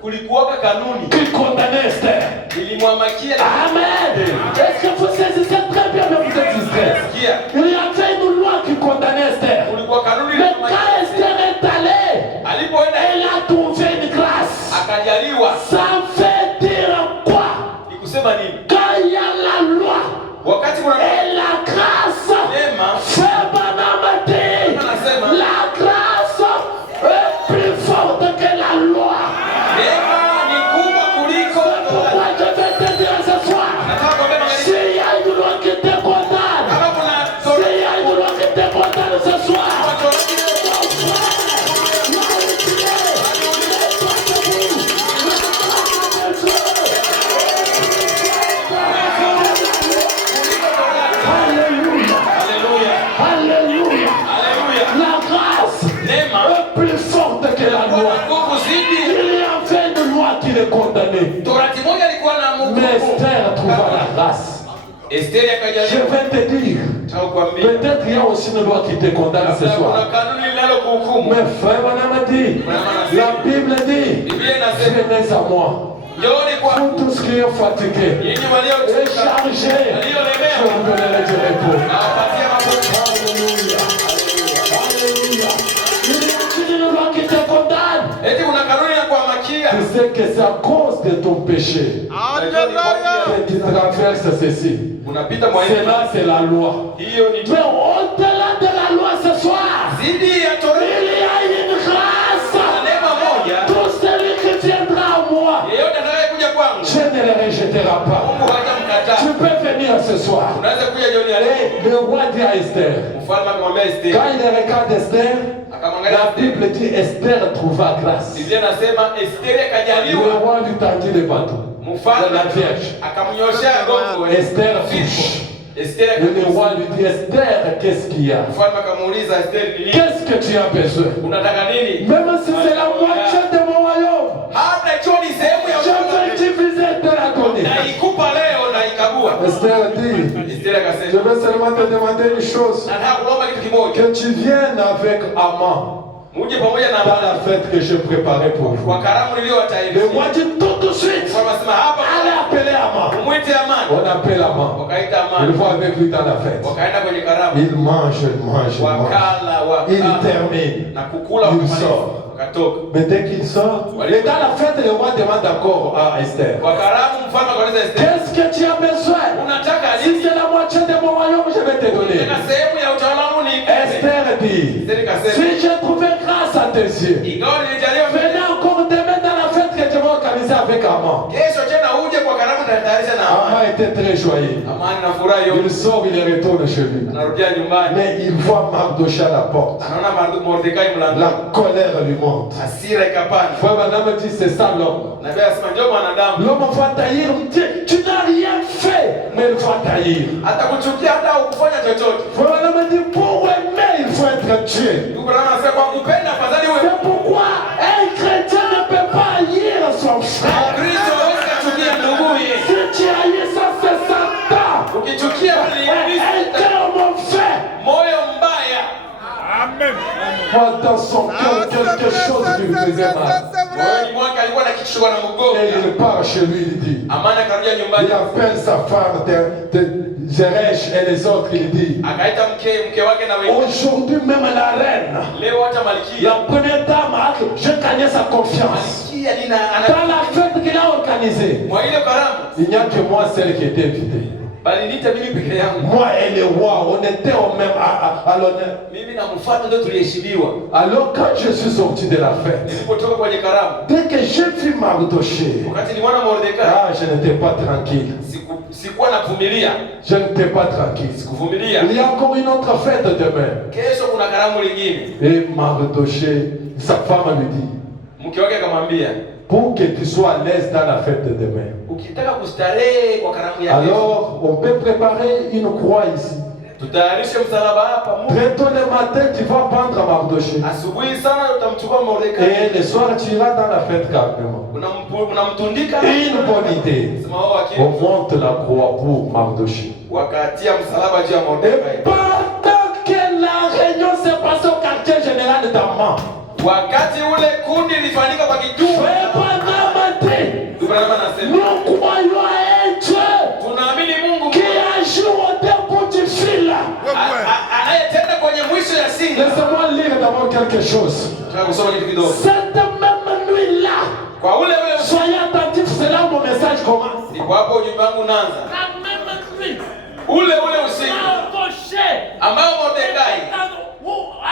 kulikuwaka kanuni qui condamnait Esther. ilimwamakia Amen. Est-ce que vous saisissez très bien, mais vous êtes distrait? kia. Il y avait une loi qui condamnait Esther. Kulikuwa kanuni Mais quand Esther est allée, alipoenda elle a trouvé une grâce. akajaliwa. Ça veut dire quoi? Ni kusema nini? Quand il y a la loi Wakati kuna et la grâce, neema, Frère Branham dit, la grâce est plus forte que la loi. neema ni kubwa kuliko Pourquoi je vais te dire ce soir? nataka kuambia magharibi. S'il y a une loi qui te condamne, Kama kuna s'il y a une loi qui te condamne ce soir, torati mon frère, la Alléluia, Haleluya. Alléluia. Haleluya. La grâce Neema est plus forte que la loi. kuna nguvu zidi. Il y avait une loi qui les condamnait. Torati moja ilikuwa na Mungu. Mais Esther trouva la grâce. Esteri Je akajaliwa. vais te dire, Nataka kuambia. peut-être il y a aussi une loi qui te condamne ce Kuna soir. kanuni linalokuhukumu. Mais frère, on a dit, la Bible dit, Biblia inasema venez à moi. Njooni Vous kwangu. tous qui êtes fatigués Nyinyi et waliochoka, chargés, je waliolemewa, vous donnerai du repos. nawapatia mapumziko. Alléluia. Alléluia. Il y a une loi qui te condamne. Eti kuna kanuni ya kuhamakia. Tu sais que c'est à cause de ton péché que tu traverses ceci. Unapita mwa hii. Cela, c'est la loi. Hiyo ni Mais au-delà de la loi ce soir, zidi ya il torati. y a une grâce. Neema moja. Tout celui qui viendra à moi, Yeyote atakayekuja kwangu, je ne le rejetterai pas. Mungu hatamkataa. Tu peux venir ce soir. Unaweza kuja jioni ya leo. Et le roi dit à Esther, Mfalme akamwambia Esther. quand il regarde Esther, Akamwangalia la Esther. Bible dit Esther trouva grâce. Biblia inasema Esther Le akajaliwa. roi lui tendit le bâton. Mfalme La Vierge. akamnyoshea gongo. Esther Fimbo. touche. Esther Et le roi lui dit Esther, qu'est-ce qu'il y a? Mfalme akamuuliza Esther ni nini? Qu'est-ce que tu as besoin? Unataka nini? Même si c'est la moitié de mon royaume, Hata ikiwa ni sehemu ya je vais diviser de la donner. na ikupa leo na ikagua. Esther dit, Esther je akasema, vais seulement te demander une chose, nataka kuomba kitu kimoja. que tu viennes avec Amman Muje pamoja na dans la fête que je préparais pour vous. kwa karamu Le niliyowatayarisha. roi dit tout de suite, Mfalme asema hapa allez appeler Amman. mwite Amani. On appelle Amman. Wakaita Il Amani. va avec lui dans la fête. Wakaenda kwenye karamu. Il mange, il mange, il mange. Wakala, Il wakala. termine. Na kukula Il wakamaliza. sort. Wakatoka. Mais dès qu'il sort, et dans la fête, le roi demande encore à Esther, Kwa karamu mfalme akauliza Esther, qu'est-ce que tu as besoin? unataka Si nini? c'est la moitié de mon royaume, je vais te donner. Tena sehemu ya utawala wangu ni ipi? Esther dit, Esther ikasema, si j'ai trouvé grâce à tes yeux, ingawa nilijaliwa venez encore demain dans la fête que je vais organiser avec Amman. kesho tena uje kwa karamu nitatayarisha na Amani. Amman était très joyeux. Amani na furaha hiyo. Il sort, il retourne chez lui. Anarudia nyumbani. Mais il voit Mardochée à la porte. Anaona Mordekai mlangoni. La colère lui monte. Hasira ikapanda. Frère Madame dit, c'est ça l'homme. Nabii asema njoo mwanadamu. L'homme va taillir, tu n'as rien fait, mais il va taillir. Atakuchukia hata ukufanya chochote. Frère Madame dit, pour aimer, il faut être Dieu. Ndugu Branham anasema kwa kupenda afadhali uwe C'est pourquoi un chrétien ne peut pas haïr son frère. Kristo hawezi kuchukia nduguye. Si tu haïs ça, c'est Satan. Ukichukia ni Un ibilisi. cœur mauvais. Moyo mbaya. Moi, dans son cœur, quelque chose lui faisait mal. Moyoni mwake alikuwa na kitu na mgongo. Et il part chez lui, il dit, Amani akarudia nyumbani. il appelle sa femme, Zeresh et les autres, il dit, Akaita mke wake na wengine. aujourd'hui même la reine, Leo hata malkia. la première dame, je gagnais sa confiance. Malkia nina Dans la fête qu'il a organisée, mwa ile karamu. il n'y a que moi celle qui était invitée. Bali nita mimi peke yangu. Moi et le roi, on était au même à l'honneur. Mimi na mfalme ndio tuliheshimiwa. Alors quand je suis sorti de la fête, Nilipotoka kwenye karamu. dès que j'ai vu Mardochée, Wakati nilimwona Mordekai. je n'étais pas tranquille. Sikuwa navumilia. Je n'étais pas tranquille. Sikuvumilia. Il y a encore une autre fête demain. Kesho kuna karamu lingine. Et Mardochée, sa femme lui dit, Mke wake akamwambia, pour que tu sois à l'aise dans la fête de demain. ukitaka kustarehe kwa karamu ya kesho, Alors, on peut préparer une croix ici. tutayarishe msalaba hapa. Très tôt le matin, tu vas prendre Mardochée. Asubuhi sana utamchukua Mordekai. Et le soir, tu iras dans la fête calmement. Unamtundika. Une bonne idée. Sema wao On wakili. monte la croix pour Mardochée. Wakatia msalaba juu ya Et Mordekai. pendant que la réunion s'est passée au quartier général d'Amman, Wakati ule kundi lilifanyika kwa kituo. Frère Branham a dit, Branham anasema, nous croyons à un Dieu tunaamini Mungu qui agit au début du fil. anayetenda kwenye mwisho ya singa. Laissez-moi lire d'abord quelque chose. Tunataka kusoma kitu kidogo. Cette même nuit-là, Kwa ule soyez attentifs, c'est là où mon message commence. ndipo hapo ujumbe wangu unaanza. La même nuit, Ule usiku Mardochée, ambao Mordekai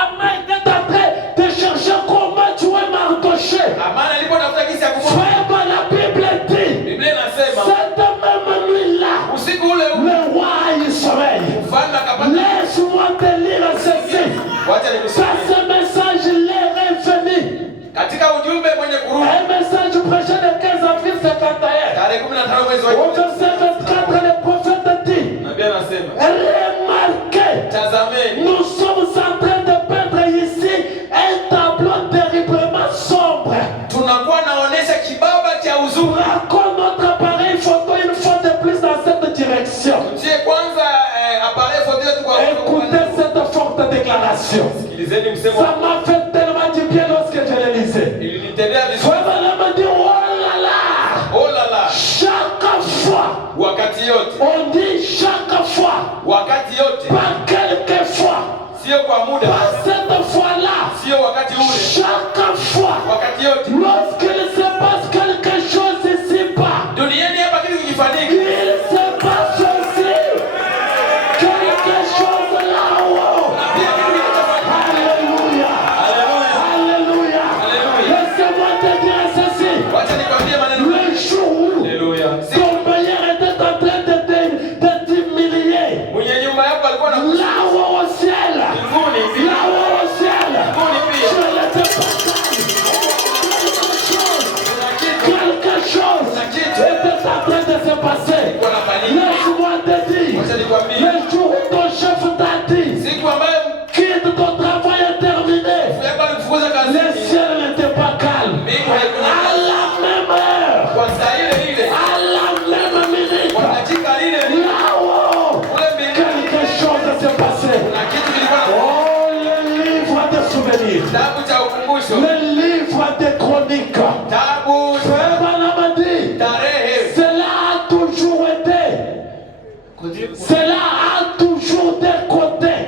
Amman était en train de chercher comment tuer Mardochée. Amani alipotafuta kisi ya kumua. Frère, la Bible dit, Biblia inasema cette même nuit-là, usiku ule le roi a eu sommeil. mfalme akapata. Laisse-moi te lire ceci. Wacha Par nikusomee. ce message, il est revenu. Katika ujumbe mwenye kurudi Un message prêché le 15 avril 51. tarehe 15 mwezi wa Au 10. verset 24, le prophète dit, Nabii anasema, remarquez, tazameni nous sommes en train de peindre ici un tableau terriblement sombre. tunakuwa naonesha kibaba cha huzuni. Raconte notre appareil photo une fois de plus dans cette direction. Tutie kwanza appareil photo yetu kwa Écoutez cette forte déclaration. Sikilizeni msemo. Ça m'a fait tellement du bien lorsque je le lisais. Ilinitendea vizuri. Frère Branham dit, oh là là, Oh la yote, On dit chaque fois, wakati yote, pas quelques fois, sio kwa muda, pas cette fois-là, sio wakati ule, chaque fois. wakati yote. Lorsqu'il se passe quelque chose ici-bas, Duniani hapa kitu kikifanyika, il se passe aussi quelque chose là-haut. pia kitu kitafanyika. Alléluia. Haleluya. Alléluia. Alléluia. Laissez-moi te dire ceci. Wacha nikwambie maneno. Le jour où Haleluya. ton meilleur était en train de t'humilier, Mwenye nyumba yako alikuwa na là-haut au ciel, mbinguni pia. là-haut au ciel, Mbinguni pia. je ne te pas quelque chose était en train de se passer. Laisse-moi te dire, le jour où ton chef t'a dit, Siku ambayo quitte ton travail est terminé, yako alikufukuza le kazini, ciel n'était pas calme. À la même heure, kwa saa ile ile, à la même minute, kwa dakika ile ile, là-haut, kule mbinguni quelque chose s'est passé. kuna kitu kilikuwa na Oh, le livre des souvenirs, kitabu cha ukumbusho, le livre des chroniques. kitabu Frère Branham a dit, tarehe, cela a toujours été, cela a toujours des côtés.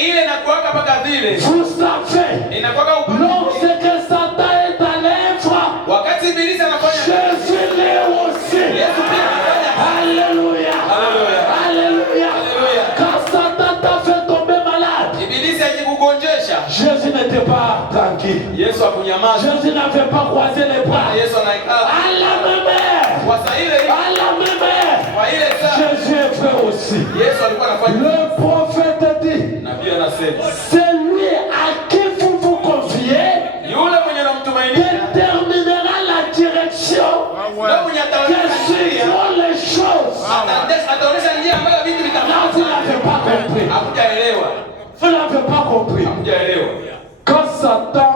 ile inakuwaka mpaka vile, Vous savez, inakuwaka upande. lorsque Satan est à l'œuvre, Wakati ibilisi anafanya, Jésus l'est aussi. Yesu pia anafanya. Alléluia. Alléluia. Alléluia. Alléluia. Quand Satan t'a fait tomber malade, Ibilisi akikugonjesha, Jésus n'était pas tranquille. Yesu akunyamaza. Jésus n'avait pas croisé les bras. Yesu anaikala À la même heure, kwa saa ile ile, à la même heure, kwa ile saa Jésus est fait aussi. Yesu alikuwa anafanya. Le prophète dit, Nabii anasema, c'est lui à qui vous vous confiez yule mwenye namtumainia déterminera la direction ndio mwenye que ataonyesha njia, suivront les choses. ataonyesha njia ambayo vitu Là, vous n'avez pas compris. Hakujaelewa, Vous n'avez pas compris. hakujaelewa. Quand Satan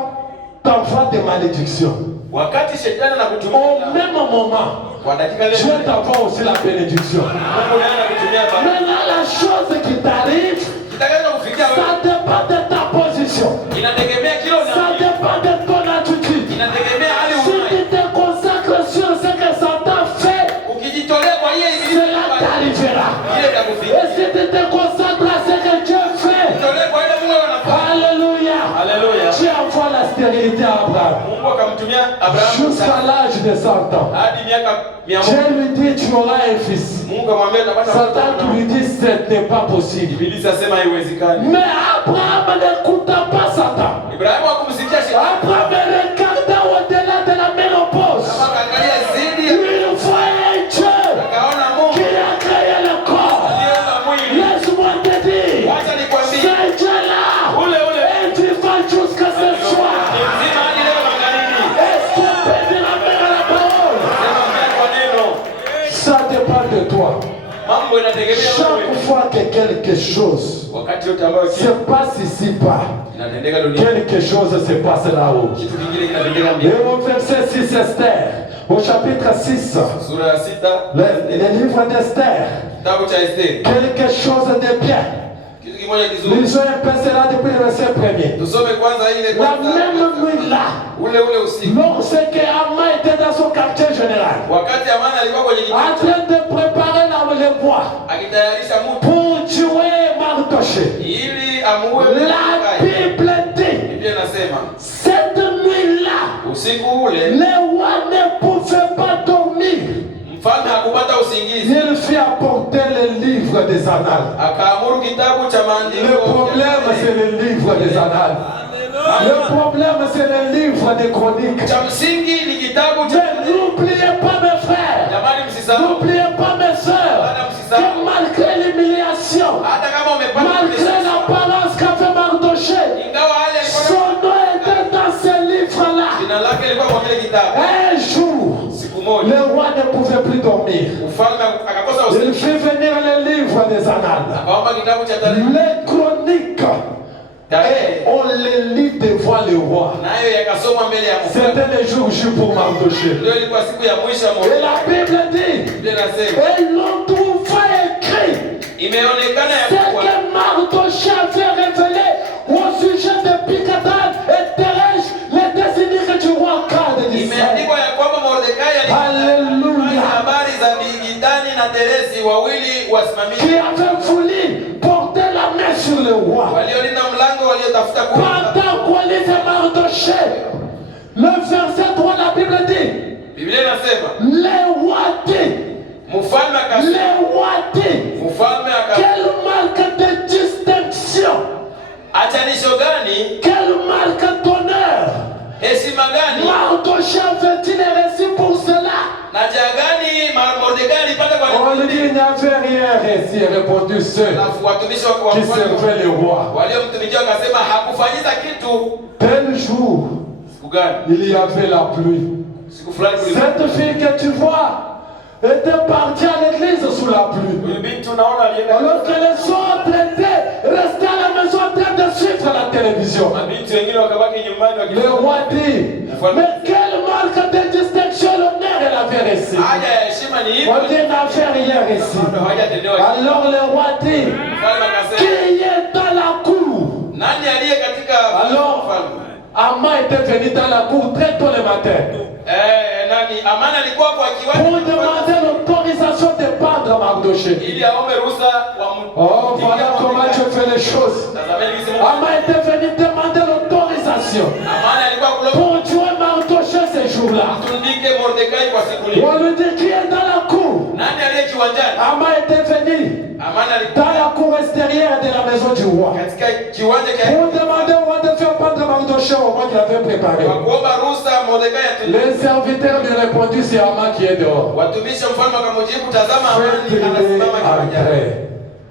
t'envoie des malédictions, Wakati shetani au anakutumia même moment, kwa dakika ile, Dieu t'envoie aussi la bénédiction. Mungu naye anakutumia baraka. Maintenant, la chose qui t'arrive, Kitakacho kufikia ça wewe dépend de ta position. inategemea kile Ça unaamini, dépend de ton attitude. inategemea hali Si unayo. tu te consacres sur ce que Satan fait, Ukijitolea kwa hiyo ibilisi cela t'arrivera. ile itakufikia. Et si tu te consacres à ce que Dieu fait, Jitolea kwa ile Mungu anafanya. alléluia, Haleluya. Dieu envoie la stérilité à Abraham. Mungu akamtumia Abrahamu Jusqu'à l'âge de 100 ans. hadi miaka 100. Dieu lui dit, tu auras un fils. Mungu akamwambia utapata Satan mtoto. lui dit, ce n'est pas possible. Ibilisi asema haiwezekani. Mais Abraham n'écouta pas Satan. Ibrahimu hakumsikia shetani. Abraham regarda au-delà de la ménopause. Kama akaangalia zidi ya Il voyait Dieu akaona Mungu qui a créé le corps. aliyeumba mwili. Laisse-moi te dire, Wacha nikwambie, ce Dieu-là ule ule est vivant jusqu'à ce soir. ni mzima hadi leo magharibi. Est-ce qu'on peut dire amen à la parole? Sema amen kwa neno. Ça dépend de toi. Mambo inategemea Chaque wewe. fois que quelque chose Wakati yote ambayo se kitu passe ici-bas, inatendeka duniani, quelque chose se passe là-haut. kitu kingine kinatendeka Et mbinguni. au verset 6 Esther, au chapitre 6, Sura ya 6, le livre d'Esther, kitabu cha Esteri. quelque chose de bien. Kitu kimoja kizuri. Lisons un peu cela depuis le verset premier. Tusome kwanza ile La kwanza. même nuit là, Ule usiku. lorsque Haman était dans son quartier général, Wakati Amani alikuwa kwenye en kitabu train de préparer le bois akitayarisha mtu pour tuer Mardoché, ili amuue la Bible dit, Biblia inasema cette nuit-là, usiku ule le roi ne pouvait pas dormir. mfalme hakupata usingizi, Il fit apporter le livre des annales. akaamuru kitabu cha maandiko. Le problème, c'est le livre des annales. Le problème, c'est le livre des chroniques. Cha msingi ni kitabu cha. Mais n'oubliez pas, mes frères, Jamani, msisahau n'oubliez pas, mes soeurs, que malgré l'humiliation, hata kama umepata malgré l'apparence qu'avait Mardoché, ingawa hali alikuwa son nom était dans ce livre-là. jina lake lilikuwa kwa kile kitabu. Un jour, Siku moja le roi ne pouvait plus dormir. mfalme akakosa Il usingizi, fit venir le livre des annales, akaomba kitabu cha tarehe les chroniques, et on les lit devant le roi. nayo yakasomwa mbele ya mfalme. C'était le jour J pour Mardoché. Ndio ilikuwa siku ya mwisho ya Et mwezi. la Bible dit, Biblia inasema et l'on trouva écrit imeonekana ya ce kuwa que Mardoché avait révélé au sujet de Picadan et Teresh, les désignités du roi Cade d'Israël. imeandikwa ya kwamba Mordekai alikuwa Hallelujah. habari za Bigitani na Teresi wawili wawili wasimamizi qui avaient voulu porter la main sur le roi. waliolinda mlango waliotafuta Pendant qu'on lisait Mardoché, le verset 3, la Bible dit, Biblia inasema les rois dit, mfalme akasema les rois dit, mfalme akasema quelle marque de distinction, achanisho gani quelle marque d'honneur. heshima gani Mardoché avait-il réussi pour cela? na jia gani Mordekai alipata kwa On lui dit, il n'y avait rien réussi, répondit ceux alafu watumishi wa qui mfalme servaient le roi. waliomtumikia wakasema hakufanyiza kitu. Tel jour, Siku gani? il y avait la pluie. Siku fulani kulikuwa Cette fille que tu vois était partie à l'église sous la pluie. huyu binti unaona alienda Alors que les autres étaient restés à la maison en train de suivre la télévision. mabinti wengine wakabaki nyumbani Le roi dit, mais quelle marque de distinction l'honneur elle avait reçu? haja ya heshima ni ipi? On dit, il n'avait rien reçu. Hawajatendewa. Alors le roi dit, Mfalme akasema qui est dans la cour? nani aliye katika Alors, mfalme? Amma était venu dans la cour très tôt le matin Nani Amani alikuwa kwa pour kiwanja demander l'autorisation de pendre Mardoché. ili aombe ruhusa wa Oh, voilà comment tu fais les choses. Tazameni hizi Mungu. Amma était venu demander l'autorisation Amani alikuwa kulopo pour tuer Mardoché ce jour-là. tundike Mordekai kwa siku ile. On lui dit qui est dans la cour. Nani aliye kiwanjani? Amma était venu Amani alikuwa dans la cour extérieure de la maison du roi katika kiwanja pour cha demander au roi de faire pendre Mardoché au roi qu'il avait préparé. kwa kuomba ruhusa Mordekai atundike. Les serviteurs lui répondu, c'est Amma qui est dehors. Watumishi mfalme akamjibu, tazama Amani Faites-les anasimama kiwanjani. entrer.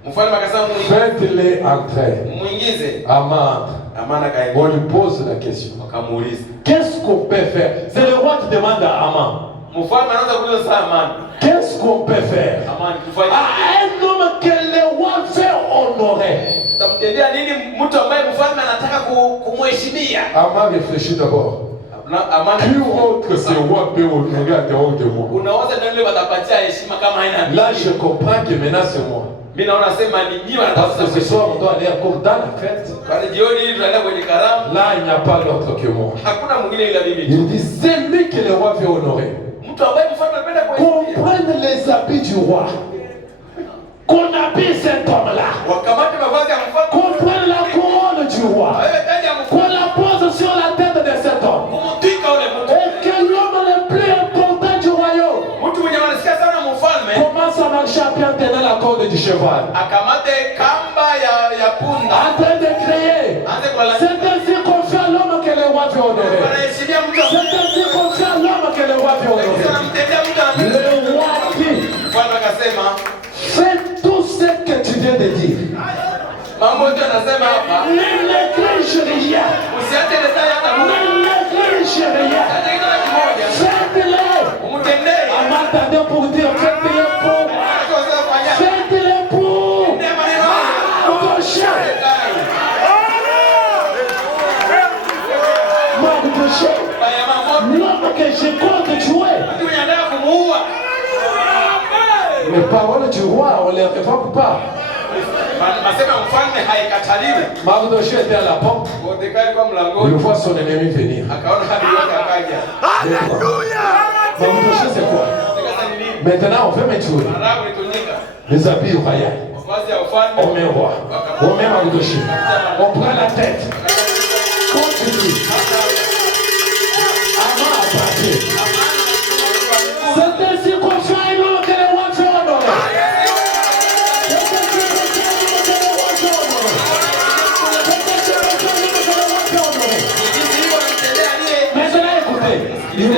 Mfalme akasema Faites-les entrer. muingize. Amma. Amani On akaingia. lui pose la question. Akamuuliza. Qu'est-ce qu'on peut faire? C'est le roi qui demande à Amma. Mfalme anaanza kuuliza sasa Amani. Qu'est-ce qu'on peut faire? Amani tufanye À un homme que le roi veut honorer. tutamtendea nini mtu ambaye mfalme anataka kumheshimia? Amma réfléchit d'abord. Amani Qui autre que ce roi peut honorer en dehors de moi? unawaza nani leo watapatia heshima kama haina Là, je comprends que maintenant c'est moi. mimi naona sema ni mimi Parce que ce soir, on wanatafuta. doit aller encore dans la fête. Kwa jioni hii tunaenda kwenye karamu. Là, il n'y a pas d'autre que moi. Hakuna mwingine ila mimi. Il dit, c'est lui que le roi veut honorer. Mtu ambaye mfalme anapenda kuheshimia. Qu'on prenne les habits du roi. Qu'on habille cet homme-là. Wakamate mavazi ya mfalme. Qu'on prenne la couronne du roi. Wewe taji ya Qu'on mfalme. la pose sur la tête de cet homme. Kumtwika ule mtu. Et que l'homme le plus important du royaume Mtu mwenye anasikia sana mfalme commence à marcher à bien tenir la corde du cheval. akamate kamba ya punda. En train de crier. Aanze kulala. C'est ainsi qu'on fait à l'homme que le roi veut honorer. Anaheshimia mtu. C'est ainsi qu'on fait à l'homme que le roi veut honorer. Anamtendea mtu anapenda. Le roi dit, Mfalme akasema fais tout ce que tu viens de dire. mambo yote anasema hapa. Ne néglige rien. Usiache detali hata Ne moja. néglige rien. Hata kitu kimoja. Faites-le. Umtendee. On m'attendait pour dire faites-le pour. Anachofanya. Faites-le pour. Ndio maneno haya. Mardoché. Mardoché. Baya mambo. L'homme que je compte tuer. Mtu mwenye anataka kumuua. Les paroles du roi, on ne les révoque pas. Masema ya mfalme haikataliwi. Mardoché était à la porte. Mordekai alikuwa Il mlangoni. voit son ennemi venir. Akaona hadi yake akaja. Mardoché, c'est quoi? Sasa ni nini? Maintenant, on veut me tuer. Marago itunyika. Les habits royaux. Mavazi ya ufalme. On met roi. On met Mardoché. On prend la tête. Continue. Amma a parti. C'est ainsi qu'on fait un homme que le roi fait honorer. C'est ainsi qu'on fait un homme que le roi fait honorer. C'est ainsi qu'on fait un homme que le roi fait honorer. Maintenant, écoutez,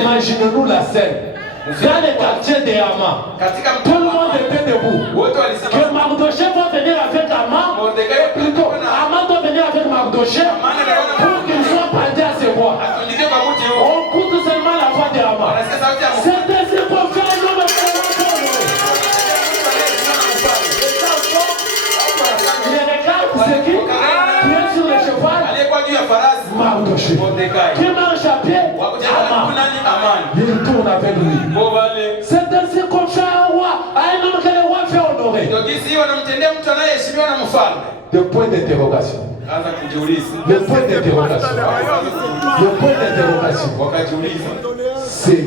imaginez-nous la scène. Dans le quartier de Amma, Katika tout le monde était debout. wote walisema Que Mardoché va venir avec Amma, Mordekai plutôt, Amma doit venir avec Mardoché pour qu'il soit pendé à ses voix. atundike kwa mti huu. On écoute seulement la voix de Amma. Anasikia sauti ya mfalme. C'est ainsi qu'on fait un homme que le roi fait honorer. Il regarde ce qui est sur le cheval, Aliyekuwa juu ya farasi Mardoché. Mordekai. Qui marche à pied, Wakuja Amma. nani Amani. Il tourne avec lui. Kwa wale C'est ainsi qu'on fait un roi, un homme que le roi fait honorer. ndio jinsi hiyo wanamtendea mtu anayeheshimiwa na mfalme. Le point d'interrogation. Anza kujiuliza. Le point d'interrogation. Le point d'interrogation. Wakajiuliza. C'est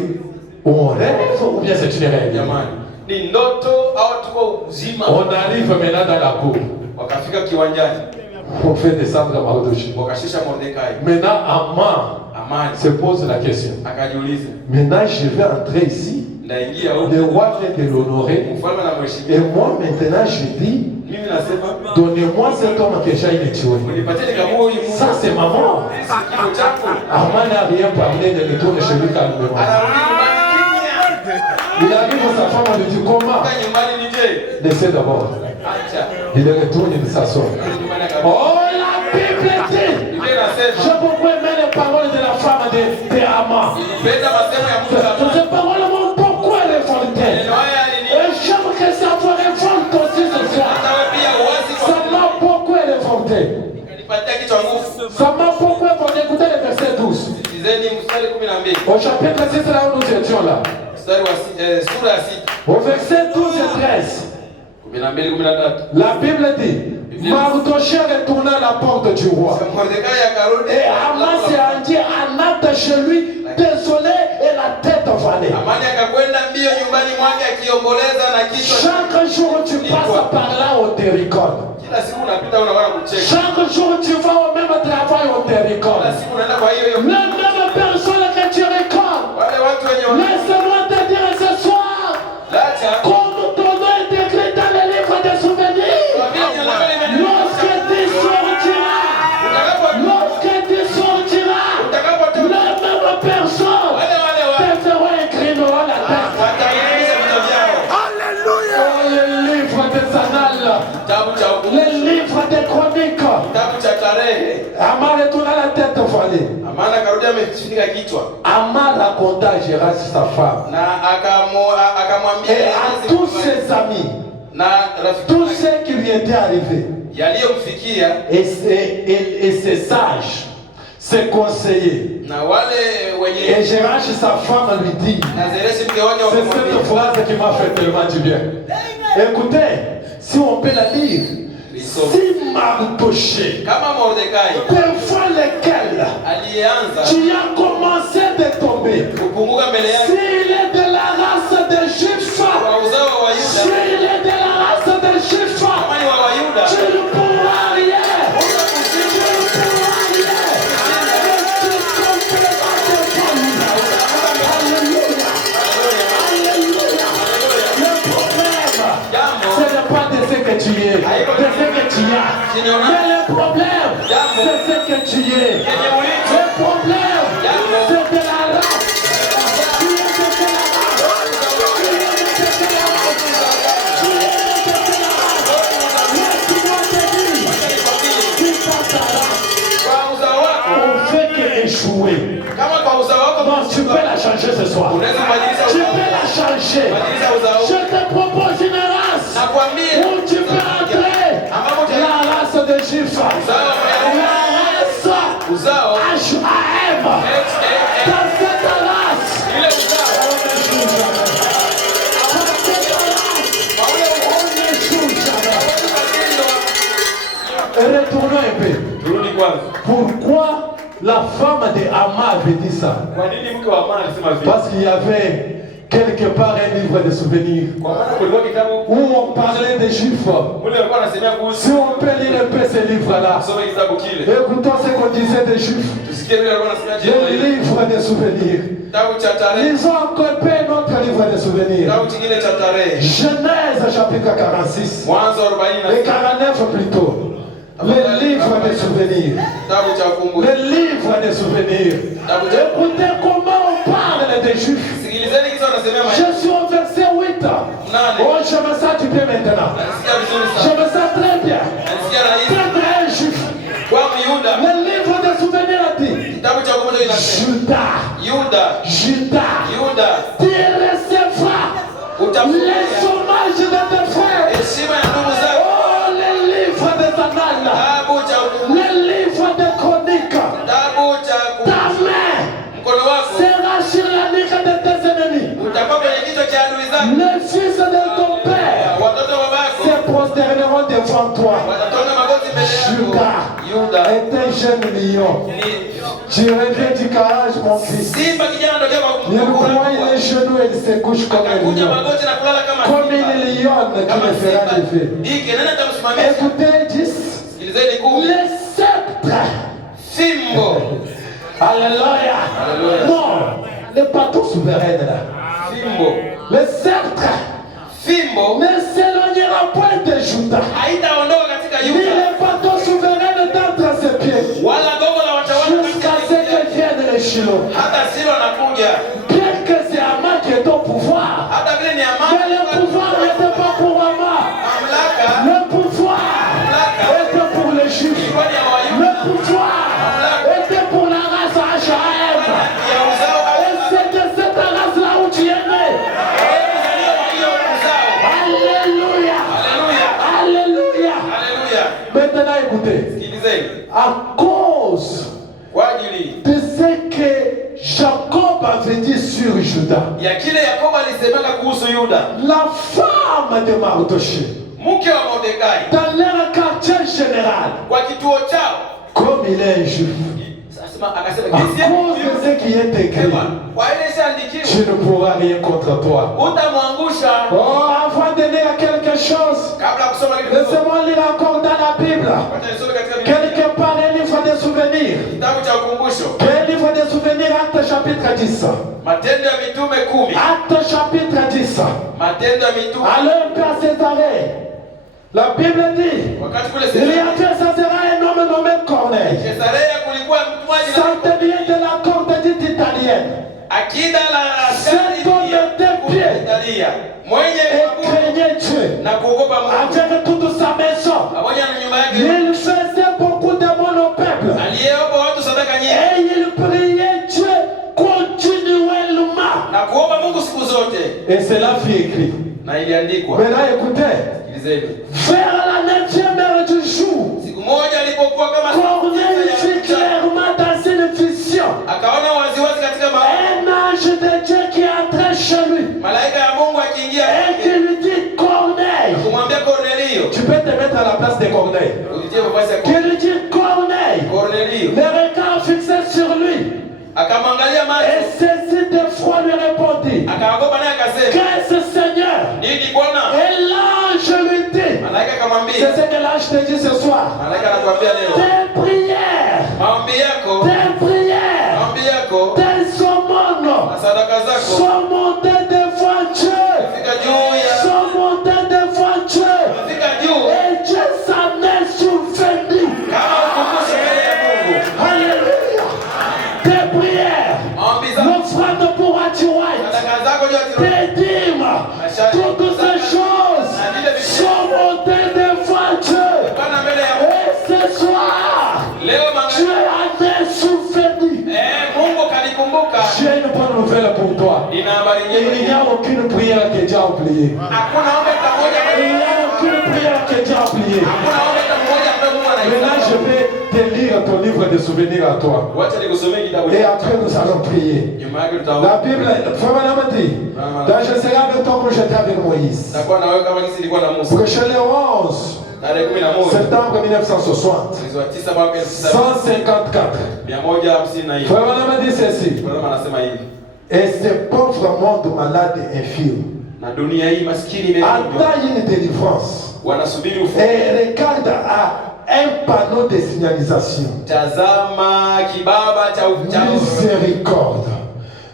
on rêve ou bien c'est une réalité? Jamani, ni ndoto au tuko uzima. On arrive maintenant dans la cour. Wakafika kiwanjani. On fait descendre Mardochée. Wakashusha Mordekai. Maintenant, Aman se pose la question. Akajiuliza. Maintenant, je vais entrer ici. Ndaingia huko. Le roi vient de l'honorer. Mfalme anamheshimia. Et moi, maintenant, je dis, Mimi nasema, donnez-moi cet homme que j'ai tué. unipatie nikamua huyu Mungu. Ça, c'est ma mort. Kifo chako. Aman n'a rien parlé de retourner chez lui calmement. Anarudi nyumbani kimya. Il arrive à sa femme, on lui dit comment? Kaa nyumbani nije. Laissez d'abord. Acha. Il retourne, il s'assoit. Nyumbani akabaki. Oh, la Bible dit. Biblia inasema, J'ai beaucoup aimé les paroles de la femme de Aman. penda masemo ya Mungu ya Mungu. Ces paroles m'ont beaucoup révolté. Neno haya alini. Et j'aime que ça vous révolte aussi ce soir. Nawe pia uasi Ça kwa m'a beaucoup révolté. Nipatia kichwa nguvu. Ça m'a beaucoup révolté. Écoutez le verset 12. Sikilizeni mstari 12. Au chapitre 6, là où nous étions là. Mstari wa sura ya 6. Au verset 12 et 13. 12 13. La Bible dit, Mardochée retourna à la porte du roi. Mordekai akarudi. Et Aman s'est rendu en hâte chez lui, désolé et la tête vannée. Amani akakwenda mbio nyumbani mwake akiomboleza na kichwa. Chaque jour tu passes par là, on te récolte. Kila siku unapita unaona kucheka. Chaque jour tu vas au même travail, on te Kila récolte. siku unaenda kwa hiyo hiyo. La même personne que tu récoltes. Wale watu wenye Laisse-moi te dire ce soir, lacha. comme ton nom est écrit dans le livre des souvenirs, lorsque tu sortiras, lorsque tu sortiras, la même personne te fera écrire dans la tête. Wataingiza vichwa vyao. Oh, le livre des annales, Kitabu cha hukumu. le livre des chroniques. Kitabu cha tarehe. Aman retourna la tête vannée. Amani akarudi amefunika kichwa. Aman raconta à Gérard sa femme Na akamwambia et à tous ses amis, na rafiki tous zake ceux qui lui étaient arrivés, yaliyomfikia et ses sages, ses conseillers. na wale Et wenye Gérard, sa femme, lui dit, na Zereshi mke wake c'est cette wakamwambia. phrase qui m'a fait tellement du bien. Écoutez, si on peut la lire, si Mardochée, Kama Mordekai devant lesquels aliyeanza tu as commencé de tomber, kupunguka mbele yake s'il est de la race des Juifs, kwa uzao wa Yuda, s'il est de la race des Juifs, kama ni wa Wayuda, tu ne pourras rien. Tu ne pourras rien. Tu complètement défendu. Alléluia. Alléluia. Le problème, ce n'est pas de ce que tu es, de ce que tu as. Mais le problème, c'est ce que tu es. Le problème, c'est de la race. Tu es de quelle race? Tu es de quelle race? Tu es de quelle race? Laisse-moi te dire, tu passes ta race. kwa uzao wako. On fait qu'échouer. Kama kwa uzao wako Non, tu peux la changer ce soir. unaweza kubadilisha Tu uzao. peux la changer. Badilisha uzao. Je te propose une race Nakwambia où tu peux entrer. La race de Juifs. La race uzao H.A.M. Dans cette race. ile uzao Retournons un peu. turudi kwanza. Pourquoi la femme de Amma avait dit ça? Kwa nini mke wa Amani alisema vile? Parce qu'il y avait quelque part un livre de souvenirs Kwa maana kulikuwa kitabu où on parlait des Juifs. mule alikuwa anasemea kuhusu. Si on peut lire un peu ce livre-là, Soma kitabu kile. écoutons ce qu'on disait des Juifs. Tusikie vile alikuwa anasema Le jina hili. livre des souvenirs. Kitabu cha tarehe. Ils ont encore fait notre livre des souvenirs. Kitabu kingine cha tarehe. Genèse chapitre 46 Mwanzo et 40 49 plutôt. Le livre des souvenirs. kitabu cha kumbukumbu. Le livre des souvenirs. Écoutez comment on parle des Juifs. Sikilizeni kisa wanasemea Je suis au verset 8. Nane. Oh, je me sens du bien maintenant. Nasikia vizuri Je sana. me sens très bien. Nasikia rahisi. Très bien, Juif. Kwa Myuda. Le livre des souvenirs a dit Kitabu cha kumbukumbu kinasema Judas, Yuda. Judas, Yuda. tu recevras les Utapokea hommages de tes frères. heshima ya ndugu zako. Oh, le livre des annales, Kitabu cha kumbukumbu. le livre des chroniques. Kitabu cha Ta kumbukumbu. main Mkono wako sera sur la nuque de tes ennemis. utakuwa kwenye kichwa cha adui zako. Les fils de ton père Watoto wa babako se prosterneront devant toi. watatonga magoti Judas Yuda est un jeune lion. ni Tu reviens du garage, mon fils. simba kijana anatokea kwa Il kukula. broye les genoux et il se couche comme un Akakunja lion. magoti na kulala kama Comme simba. une lionne qui Kama le fera simba lever. dike, nani atamsimamisha? Écoutez, 10. Sikilizeni 10. Le sceptre. Fimbo. Alléluia. Alléluia. Non, le bateau souverain là. Fimbo. Le sceptre Fimbo ne s'éloignera point de Judas. haitaondoka katika Ni Yuda. le bateau souverain d'entre ses pieds. Wala gogo la watawala Jusqu'à ce que vienne le Shiloh. hata Silo anakuja. Bien que c'est Ama qui est au pouvoir. Hata vile ni Mais amani. le pouvoir n'était pas pour Ama. Mamlaka Le pouvoir était pour les Juifs. ilikuwa ni ya Wayuda. Le pouvoir était pour la race Achaïm. Ya uzao Et c'est de cette race-là où tu es né. Alléluia. Haleluya. Alléluia. Haleluya. Maintenant écoutez. Sikilizeni. À cause Kwa ajili de ce que Jacob avait dit sur Judas, ya kile Yakobo alisemeka kuhusu Yuda, la femme de Mardoché, mke wa Mordekai, dans leur quartier général, kwa kituo chao, comme il est un juif, akasema à jinsi cause de ce qui est écrit, kwa ile ishaandikiwa tu ne pourras rien contre toi. utamwangusha. Oh, avant de lire quelque chose, Kabla ya kusoma kitu laissez-moi lire encore dans la Bible. wacha nisome katika Biblia, Quelque part, un livre de souvenirs. kitabu cha ukumbusho, Un livre de souvenirs, Acte chapitre 10. Matendo ya Mitume 10, Acte chapitre 10. Matendo ya Mitume. Allons un peu à Césarée. La Bible dit, Wakati kule il y a que ça sera un homme nommé Corneille. Cesarea kulikuwa mtumaji na Centenier de la corte dite italienne. akida la askari Cet homme était pied Italia mwenye et craignait Dieu. na kuogopa Mungu Avec toute sa maison. pamoja na nyumba yake, Il faisait beaucoup de mal au peuple. aliyeomba watu sadaka nyingi Et il priait Dieu continuellement. na kuomba Mungu siku zote, Et cela fut écrit. na iliandikwa. Maintenant écoutez. Sikilizeni. Vers la 9e heure du jour, Siku moja alipokuwa kama Corneille vit mchana, clairement dans une vision akaona waziwazi katika un ange de Dieu qui entrait chez lui malaika ya Mungu akiingia et qui lui dit Corneille. kumwambia Kornelio, Tu peux te mettre à la place de Corneille. ulitie nafasi ya Qui lui dit Corneille. Kornelio, Le regard fixé sur lui. akamwangalia Et macho, saisi d'effroi lui répondit akaogopa naye akasema, Qu'est-ce Seigneur? nini Bwana? Et l'ange lui dit Malaika akamwambia, c'est ce que l'ange te dit ce soir. malaika anakuambia leo, Tes prières, maombi yako, tes prières, maombi yako tes aumônes na sadaka zako sont montées devant Dieu. fika juu ya Sont montées devant Dieu. fika juu Et Dieu s'en est souvenu. kama ukumbusho mbele ya Mungu. Alléluia. Tes prières, Maombi zako, l'offrande pour Atiwai, sadaka zako juu ya kiroho, tes dîmes, toutes ces choses sont montées devant Dieu. Bwana mbele ya Mungu. Et ce soir, Leo Dieu mangani, en est souvenu. Mungu kanikumbuka. J'ai une bonne nouvelle pour toi. Nina habari Il n'y njema. a aucune prière que Dieu a oubliée. Hakuna ombi hata moja, Il n'y a aucune prière que Dieu a oubliée. hakuna ombi hata moja ambayo Mungu Maintenant, je anaisoma. vais te lire ton livre de souvenirs à toi. Wacha nikusomee kitabu Et chako. après, nous allons prier. Nyuma yake tutaomba. La Bible, Frère Madame dit, donc je serai avec toi comme j'étais avec Moïse. Nitakuwa na wewe kama jinsi nilikuwa na Musa. Prêcher le 11 Tarehe 11 septembre 1960, mwezi wa 9 mwaka 154. 154. Frère Madame dit ceci. Bwana anasema hivi. Et ce pauvre monde malade et infirme Na dunia hii maskini imeenda. attend une délivrance Wanasubiri ufufuo. et regarde à un panneau de signalisation. Tazama kibaba cha Miséricorde.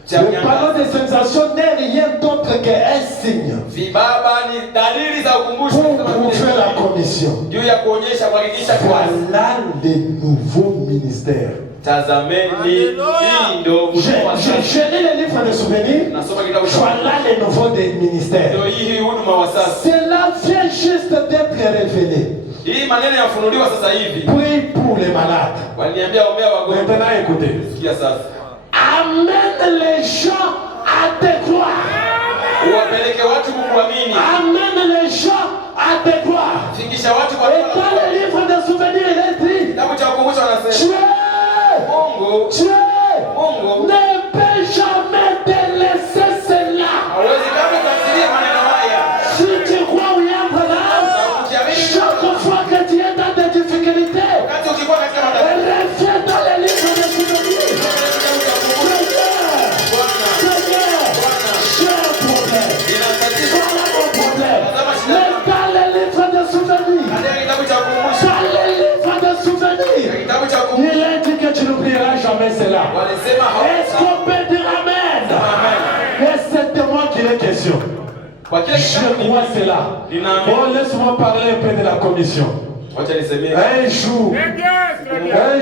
Le panneau de signalisation n'est rien d'autre qu'un signe vibaba ni dalili za ukumbusho pour prouver la commission. juu ya kuonyesha kuhakikisha kwa Voilà les nouveaux ministères. tazameni hii ndio huduma Je sasa. lis le livre de souvenirs. Nasoma kitabu cha Voilà les nouveaux ministères. ndio hii huduma wa sasa. Cela vient juste d'être révélé. Hii maneno yafunuliwa sasa hivi. Prie pour les malades. Waliniambia ombea wagonjwa. Maintenant écoutez. Sikia sasa. Amène les gens à te croire. Uwapeleke watu kukuamini. Amène les gens à te croire. Fikisha watu kwa Et dans le livre de souvenirs, il est dit kitabu cha ukumbusho anasema Dieu, Mungu Dieu ne peut jamais te laisser cela. hawezi kama tafsiria maneno haya. Si tu crois ou y entre là, chaque fois que tu es dans des difficultés, déclarer cela. Walisema Est-ce qu'on peut dire Amen? Et c'est de moi qu'il est question. kwa kile Je crois cela. Bon, laisse-moi parler un peu de la commission. wacha nisemee Un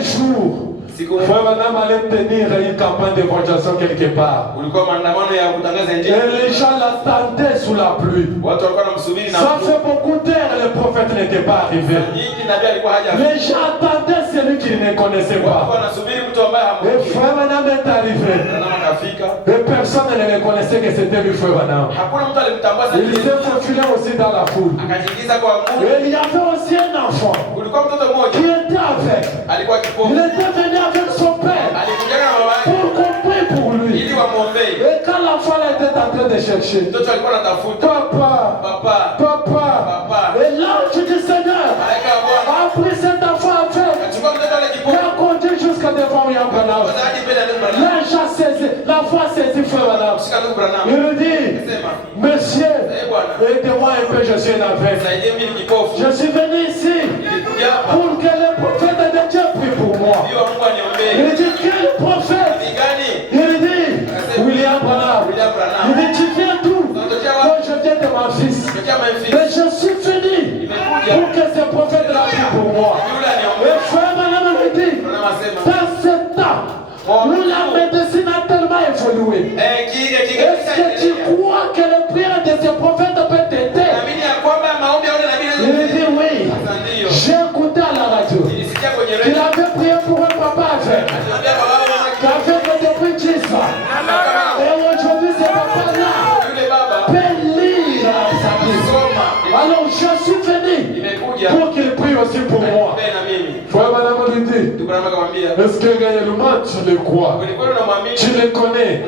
jour, siku Frère Madame allait tenir une campagne d'évangélisation quelque part. ulikuwa maandamano ya kutangaza Et injili. les gens l'attendaient sous la pluie. Watu walikuwa wanamsubiri na Ça fait beaucoup d'heures le prophète n'était pas arrivé. nyingi, nabii alikuwa haja. Les gens attendaient celui qu'ils ne connaissaient Walikuwa pas. wanasubiri mtu ambaye Et hamjui. Frère Madame est arrivé. Na akafika. Et personne ne reconnaissait que c'était lui, Frère Madame. Hakuna mtu alimtambua Il s'est faufilé aussi dans la foule. akajiingiza kwa Mungu. Et il y avait aussi un enfant Kulikuwa mtoto mmoja qui était avec. alikuwa Il kipofu. était venu avec son père Alikuja na baba yake pour qu'on prie pour lui. ili wamwombee. Et quand l'enfant était en train de chercher, Mtoto alikuwa anatafuta papa, papa. et l'ange du Seigneur Malaika wa Bwana a pris cet enfant avec. akachukua mtoto ale Il kipofu. a conduit jusqu'à devant William Branham. Kwanza hadi mbele ya ndugu Branham. L'ange a saisi, la foi saisit Frère Branham. Shika ndugu Branham. Il lui dit, Sema, Monsieur, Bwana, aidez-moi un peu, je suis aveugle. nisaidie mimi ni kipofu. Je suis venu ici Nilikuja hapa pour que le prophète de Dieu prie pour moi. ili wa Mungu aniombee. Il dit, quel prophète? Ni gani? Il dit, William Branham. William Branham. Il dit, tu viens d'où? Donc je viens de mon fils. Nitokea Memphis. Mais je suis venu Nimekuja pour que ce prophète la prie pour moi. yule aniombee. Et Frère Branham lui dit, Branham asema, dans ce temps où la médecine a tellement évolué, est-ce que tu crois que le prière de ce prophète peut t'aider? naamini ya kwamba maombi ya yule nabii Il lui dit oui. Sasa ndio. J'ai écouté à la radio. Nilisikia kwenye Il redio. avait prié pour un papa avec. Aliombea baba Qui wangu. avait depuis 10 ans. Et aujourd'hui, ce papa-là Yule baba peut lire sa Bible. soma. Alors je suis venu Nimekuja pour qu'il prie aussi pour moi. na mimi. Frère Madame lui dit, Ndugu Branham akamwambia, est-ce que réellement tu le crois? kweli kweli unamwamini? Tu le connais?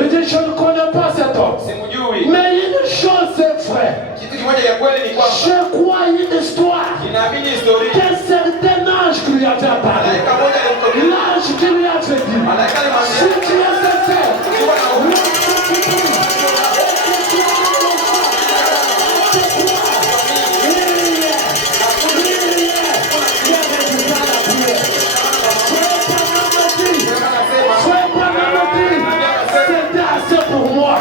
Il dit, je ne connais pas cet homme. Simjui. Mais une chose est vraie. Kitu kimoja ya kweli ni kwamba Je crois une histoire ninaamini historia. qu'un certain ange qui lui avait parlé. Malaika mmoja alimtokea. L'ange qui lui avait dit, Malaika si alimwambia, tu es sincère, ukiwa na uhuru, c'était assez pour moi.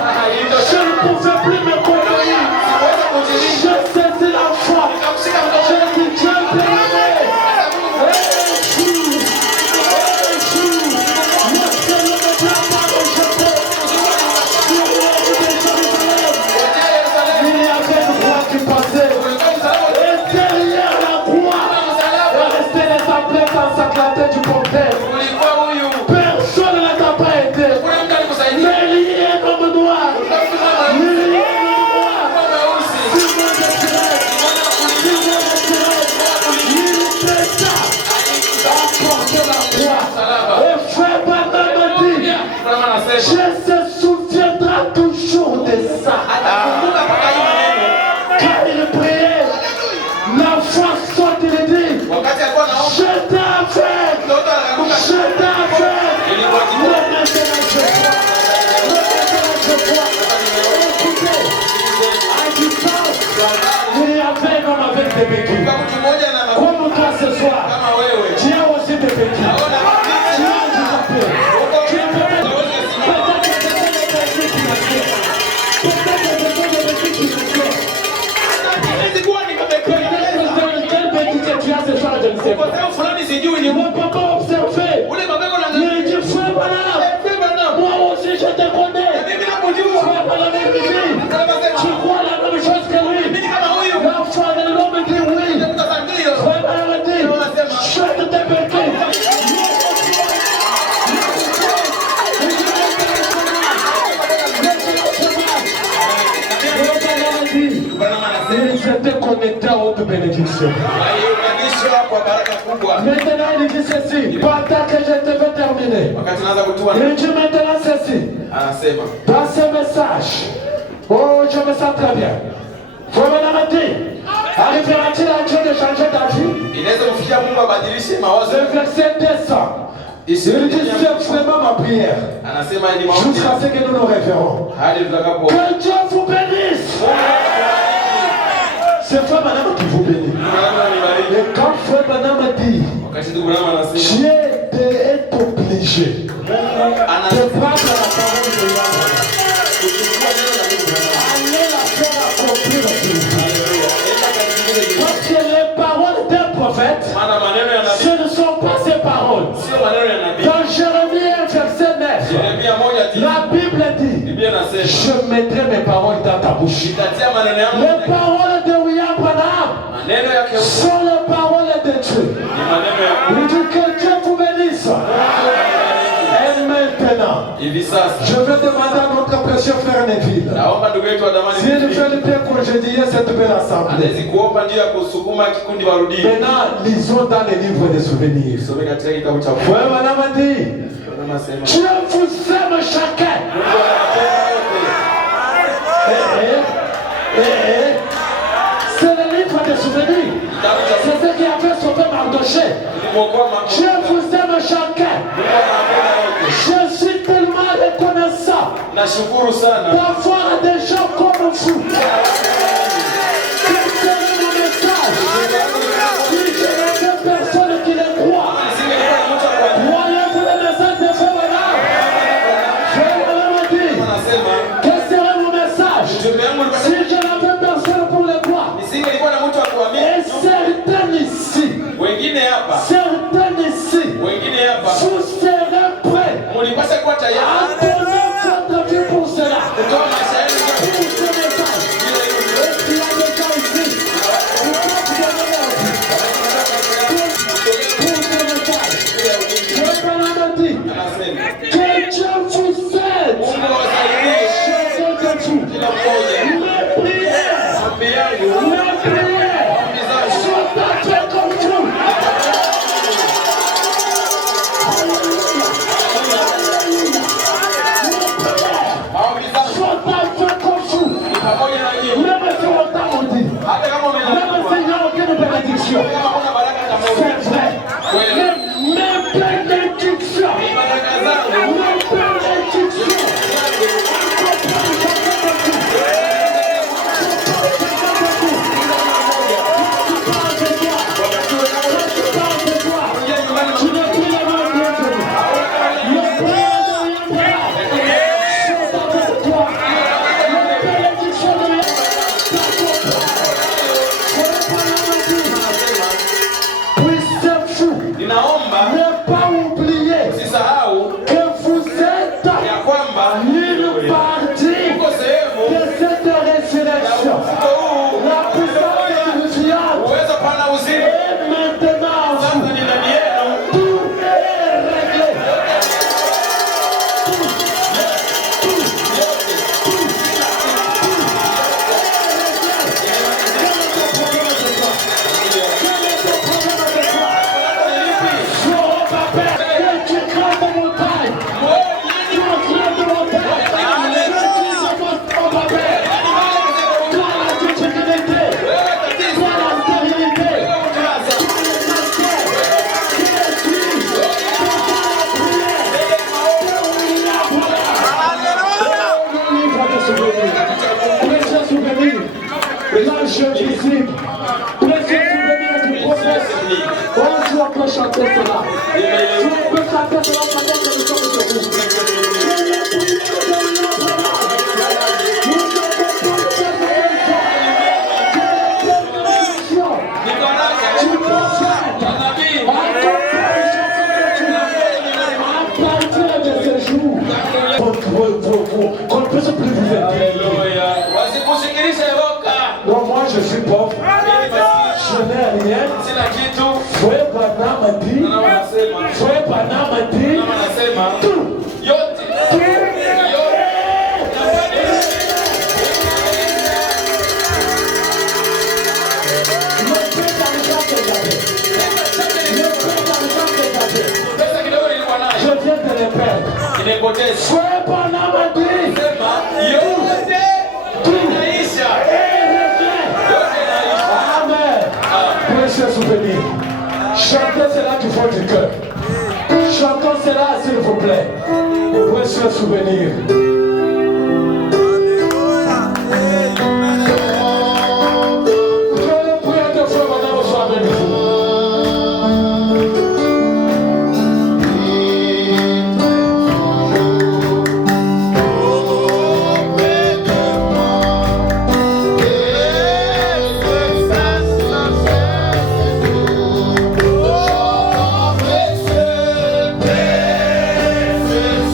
Je ne pouvais plus me contenir. Je saisis la foi. Je dis Dieu béni. Il y avait une croix qui passait. Et derrière la croix, restait les tablettes ensanglantées du portail. ulikuwa huyu. Personne ne t'a pas aidé. Kuna mtu alikusaidia. Mais il y a un homme noir. Il y a un homme noir. Simon de Cyrène. Simon de Cyrène. Il baissa à porter la croix. Et Frère Branham a dit, Branham anasema, je se souviendra toujours de ça. atakumbuka mpaka hii maneno. Quand il priait, la foi saute, il dit, Wakati alikuwa anaomba, je t'aveugle. mtoto akaanguka. Je t'aveugle. Ilikuwa Le kipofu. maintenant je vois. Le maintenant je vois. Écoutez, à distance, il y avait un homme avec des béquilles. Kwa mtu mmoja na makuta Comme toi ce soir, kama wewe. tu as aussi des béquilles. Naona Tu as un handicapé. Tu es peut-être des béquilles qui me tiennent. Peut-être des béquilles qui me tiennent. Nilikuwa nikapekea. Quelle béquille que tu as ce soir, je ne sais pas. Kwa fulani sijui ni Le papa a observé. ule babako na Il dit, Frère Branham, moi aussi je te connais. mimi nakujua. Frère Branham me dit, tu crois la même chose que lui. Mimi kama huyu. L'enfant de l'homme dit oui. Sasa ndio. Frère Branham dit, chante tes béquilles. Branham anasema, Ils étaient connectés à haute bénédiction. waliunganishwa kwa baraka kubwa. Maintenant il dit ceci, pendant que je devais terminer. Wakati naanza kutua, Il dit maintenant ceci. anasema, Dans ce message, oh, je me sens très bien. Frère Branham a dit, arrivera-t-il à Dieu de changer ta vie? inaweza kufikia Mungu abadilishe mawazo. Le verset descend. Il dit, c'est vraiment ma prière. Anasema ni maombi Jusqu'à ce que nous nous révérons. hadi tutakapo. Que Dieu vous bénisse. C'est Frère Branham qui vous bénit. Branham anibariki. Et quand Frère Branham a dit, Wakati ndugu Branham anasema, Dieu est obligé je mettrai mes paroles dans ta bouche. nitatia maneno yangu. Les paroles de William Branham Maneno yake sont les paroles de Dieu. ni maneno ya Il dit que Dieu vous bénisse. Et maintenant, hivi sasa. je vais demander à notre précieux frère Neville Naomba ndugu yetu wa damani s'il veut bien congédier cette belle assemblée. anawezi kuomba ndio ya kusukuma kikundi warudie. Maintenant, lisons dans les livres des souvenirs. Some katika kitabu cha Frère Branham a dit, Anasema Dieu vous aime chacun. Mungu anawapenda wote. C'est le livre des souvenirs. Kitabu cha C'est ce qui a fait sauver Mardoché. kumwokoa mambo. Dieu vous aime chacun. Mungu anawapenda wote. Je suis tellement reconnaissant Nashukuru sana. d'avoir des gens comme vous. C'est mon message. Si je n'avais personne qui les croit, croyez-vous le message de Frère Branham? Frère Branham a dit, Anasema quel serait mon message mtume wangu alikuwa si je n'avais personne pour les croire? nisingelikuwa na mtu wa Et kuamini. certains ici, Wengine hapa, wengine hapa vous serez prêts mulipasha kuwa à tayari donner votre vie pour cela. kutoa maisha yenu Pour ce message. Est-ce qu'il y a des gens ici? Pourquoi vous donnez leur vie? Pour ce message. Frère Branham a dit, Anasema que Dieu vous aide. Mungu awasaidie Chacun de vous. kila mmoja. Les prières. Maombi yangu, Les prières maombi zangu sont faites comme vous. maombi zangu Sont faites comme vous. ni pamoja na nyinyi. Même si on t'a maudit. Hata kama Même umeanguka, s'il n'y a aucune bénédiction. kama kuna baraka za Mungu, C'est vrai. Mes bénédictions. baraka zangu Mes bénédictions. kuingia nyumbani Tu n'es plus la même bienvenue. Le père de Abraham sont avec toi. Les bénédictions de puissez-vous ninaomba ne pas oublier usisahau que vous êtes ya kwamba une partie uko sehemu de cette résurrection. mfuko huu La puissance spirituelle uwezo pana uzima est maintenant en sasa vous. ni ndani yenu. Tout est réglé. Précieux souvenir, l'ange visible, précieux souvenir du prophète. Oh, si on peut chanter cela, si on peut chanter cela pendant que nous sommes debout. Ni baraka ya nabii Qu'on ne puisse plus vous aider. Haleluya. Wasikusikilishe roka. Donc moi je suis pauvre, Mimi maskini, je n'ai rien. sina kitu. Frère Branham a dit, Na wanasema, Frère Branham a dit, na wanasema tout, yote pesa kidogo nilikuwa nayo je viens de les perdre. nimepoteza. Frère Branham a dit, Sema yote inaisha. Yote inaisha. Amen. Précieux souvenir. Chantez cela du fond du cœur. Chantons cela s'il vous plaît. Précieux souvenir. Que le prière de Frère Branham soit avec vous. Précieux, précieux,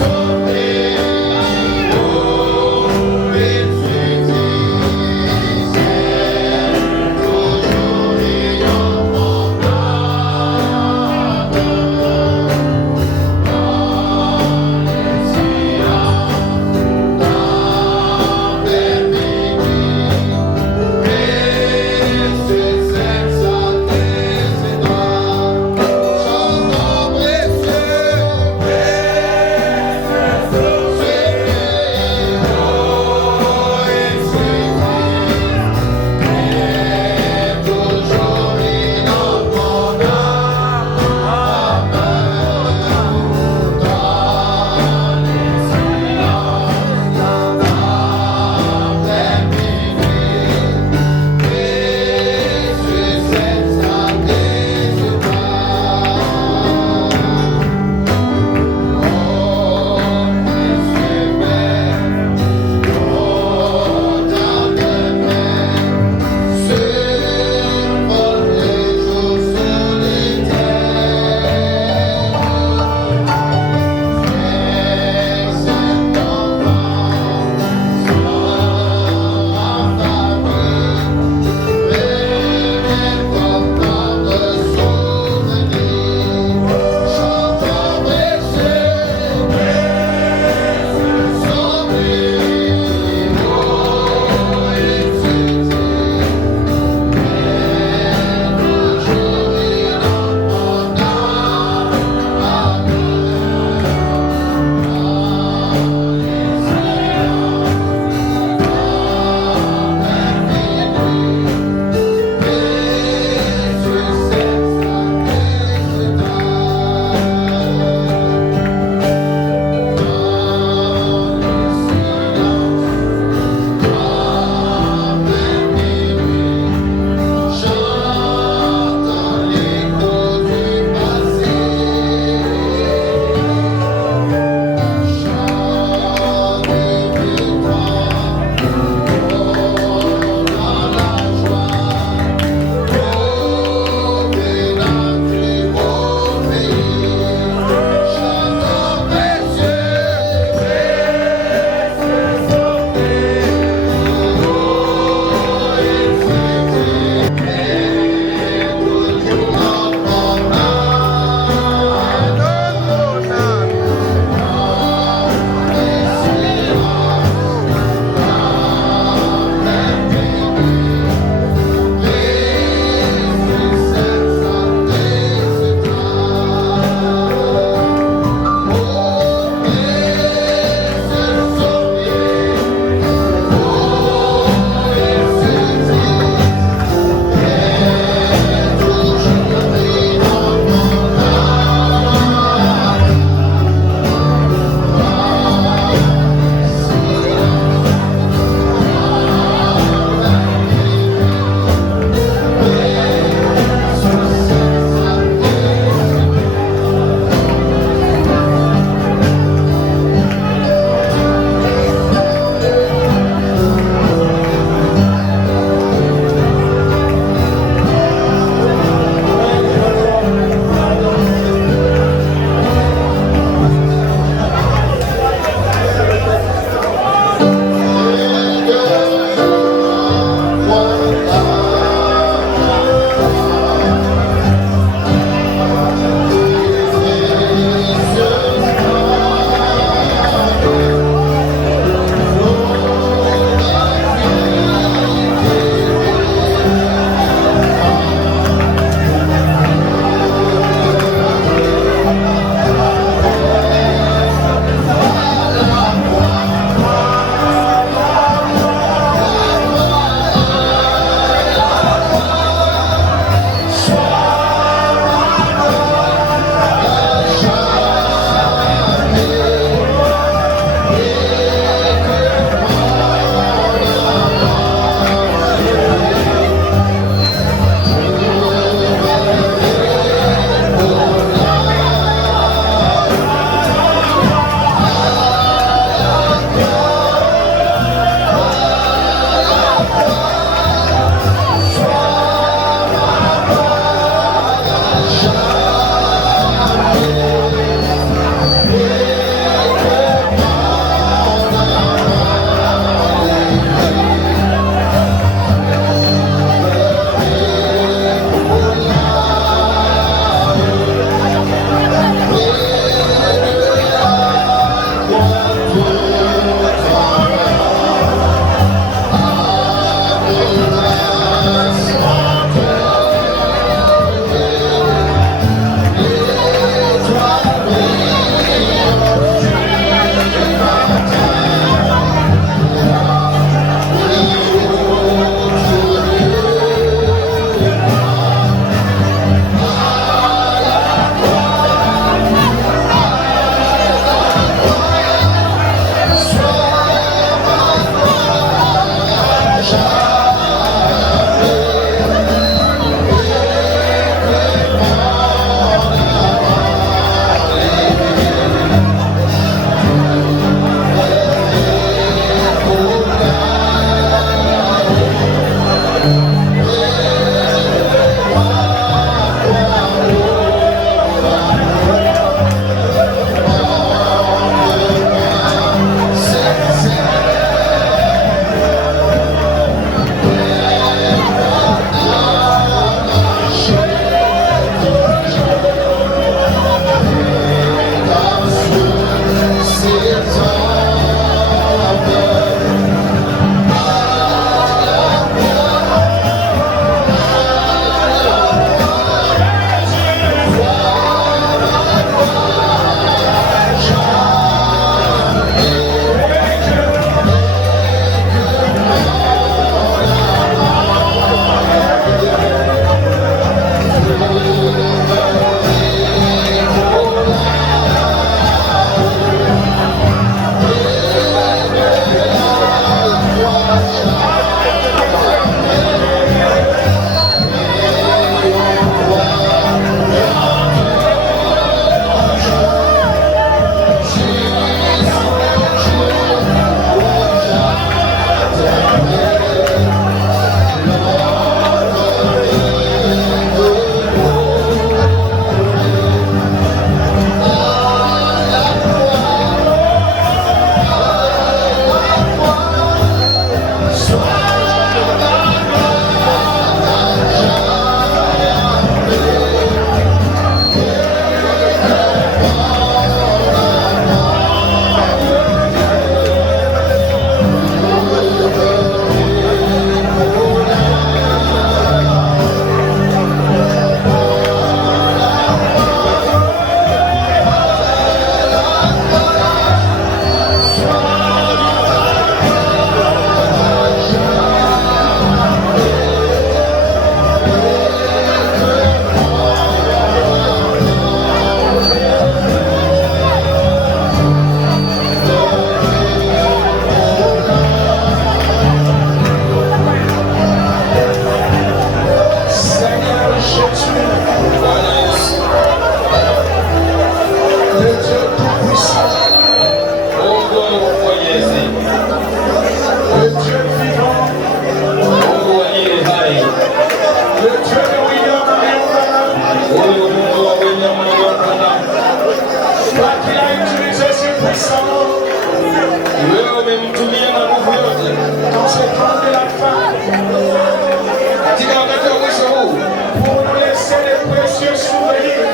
précieux souvenirs,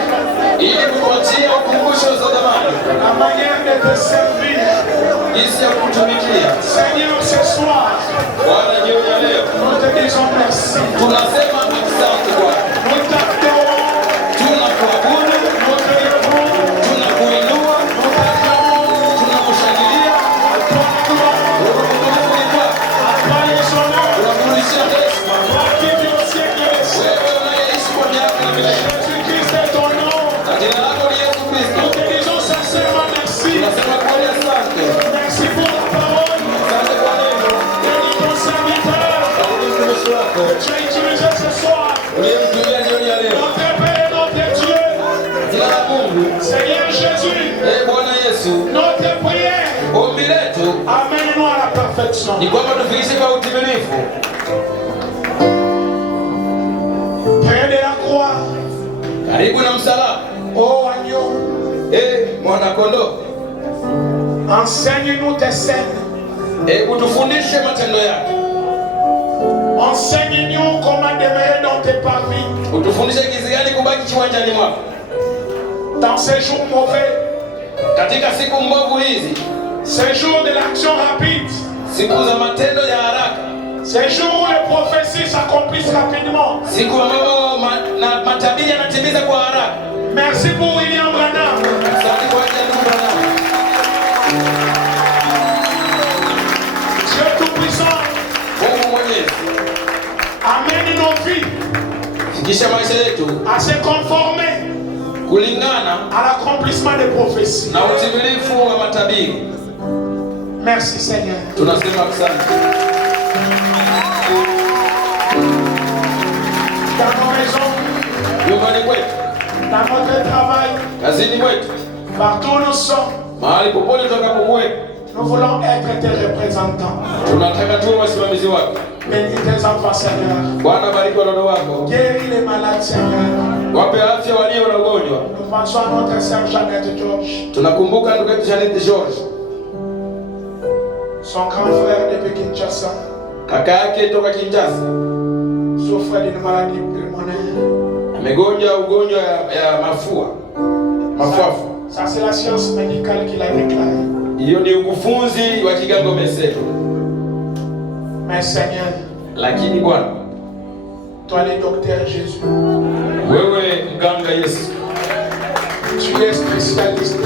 ili kutuachia ukumbusho za zamani, la manière de te servir. jinsi ya kutumikia. Seigneur, ce soir, Bwana, jioni ya leo nous te disons merci. tunasema asante Bwana, Nous t'adorons, tunakuabudu, nous te levons, tunakuinua, nous t'acclamons. tunakushangilia, À toi la gloire, tunakuinua, à toi les honneurs, tunakurudishia heshima. toi qui vis au siècle des siècles. Wewe unayeishi kwa miaka na milele, Jésus-Christ est ton nom. na jina lako ni Yesu Kristo. Nous te disons sincèrement merci. Tunasema kweli asante, Merci pour la parole asante kwa neno de ton serviteur na mtumishi wako que tu as utilisé ce soir. uliyemtumia jioni ya leo. Notre Père et notre Dieu, Jina la Mungu, Seigneur Jésus, Bwana Yesu, notre prière, ombi letu amène-nous à la perfection. ni kwamba tufikishe kwa utimilifu. Près de la croix, Karibu na msalaba, ô agneau, mwana kondoo, enseigne-nous tes scènes. utufundishe matendo yako, Enseigne-nous comment demeurer dans tes parvis. utufundishe jinsi gani kubaki kiwanjani mwako Dans ces jours mauvais, katika siku mbovu hizi, ces jours de l'action rapide, siku za matendo ya haraka, ces jours où les prophéties s'accomplissent rapidement. siku ambapo matabiri yanatimiza kwa haraka. Merci pour William Branham. Asante kwa ajili ya ndugu Branham. Dieu Tout-Puissant, Mungu Mwenyezi, amène nos vies fikisha maisha yetu à se conformer kulingana à l'accomplissement des prophéties. na utimilifu wa matabiri. Merci Seigneur. Tunasema asante. Dans nos maisons, Nyumbani kwetu, dans notre travail, kazini mwetu, partout où nous sommes, mahali popote tutakapokuwepo, nous voulons être tes représentants. tunataka tuwe wasimamizi wako. Bénis tes enfants Seigneur. Bwana, bariki watoto wako, Guéris les malades Seigneur. wape afya walio na ugonjwa. Nous pensons à notre sœur Jeannette George, Tunakumbuka ndugu yetu Janet George, son grand frère depuis Kinshasa, kaka yake toka Kinshasa, souffre d'une maladie pulmonaire. amegonjwa ugonjwa ya mafuafu. Ça c'est la science médicale qui l'a déclaré. Hiyo ni ukufunzi wa kiganga umesema. Mais Seigneur, Lakini Bwana, toi le docteur Jésus, wewe mganga Yesu, tu es spécialiste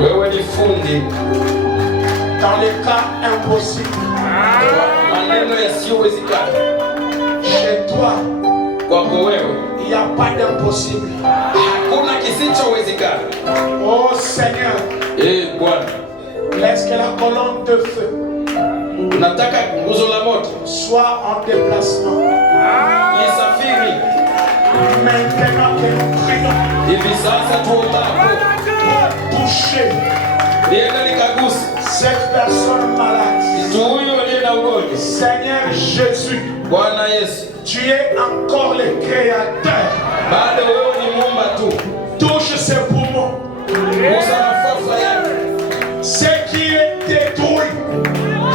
wewe ni fundi dans les cas impossibles. maneno yasiyowezekana. Chez toi, Kwako wewe il n'y a pas d'impossible. hakuna kisichowezekana. Oh Seigneur, Bwana, laisse que la colonne de feu tunataka nguzo la moto soit en déplacement. isafiri Maintenant que nous prions, hivi sasa, tuombapo toucher lienda likagusa cette personne malade. mtu huyu aliye na ugonjwa. Seigneur Jésus, Bwana Yesu, tu es encore le créateur. bado wewe ni muumba tu. Touche ses poumons. Gusa mafafa yake, Ce qui est détruit,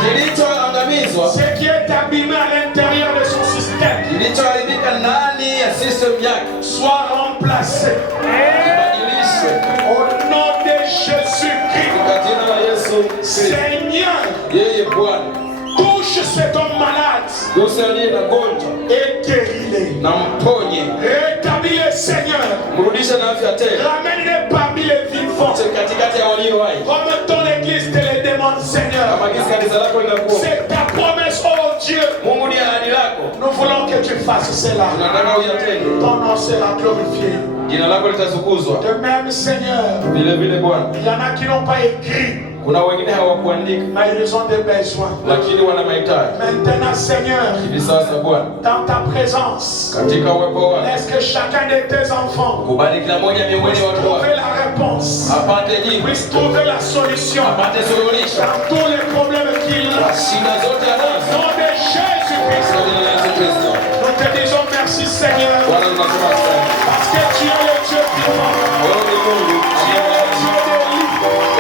kilichoangamizwa, ce qui est abîmé à l'intérieur de son système, kilichoharibika ndani ya system yake, soit remplacé. kibadilishwe Au nom de Jésus-Christ, kwa jina la Yesu Kristo. Seigneur, Yeye Bwana, touche cet homme malade gusa aliye na gonjwa et guéris-le. na mponye, Rétablis-le, Seigneur. mrudishe na afya tena Ramène-le parmi les vivants. katikati ya walio hai, Comme ton église te le demande, Seigneur. kama jinsi kanisa lako linakuwa. C'est ta promesse, oh Dieu. Mungu ni ahadi lako, Nous voulons que tu fasses cela. tunataka uyatende, Ton nom sera glorifié. jina lako litakuzwa. De même, Seigneur, Vile vile Bwana, il y en a qui n'ont pas écrit, kuna wengine hawakuandika mais ils ont des besoins. lakini wana mahitaji. Maintenant, Seigneur, Hivi sasa Bwana, dans ta présence, katika uwepo wako, laisse que chacun de tes enfants kubali kila mmoja miongoni puisse mwa watu wako trouver la réponse, apate jibu, puisse trouver la solution apate suluhisho dans tous les problèmes qu'il a. shida zote Au anazo, nom de Jésus-Christ, kwa jina la Yesu Kristo. nous te disons merci, Seigneur, Bwana, tunasema asante. parce que tu es le Dieu vivant, Wewe ni Mungu, tu es le Dieu de vie,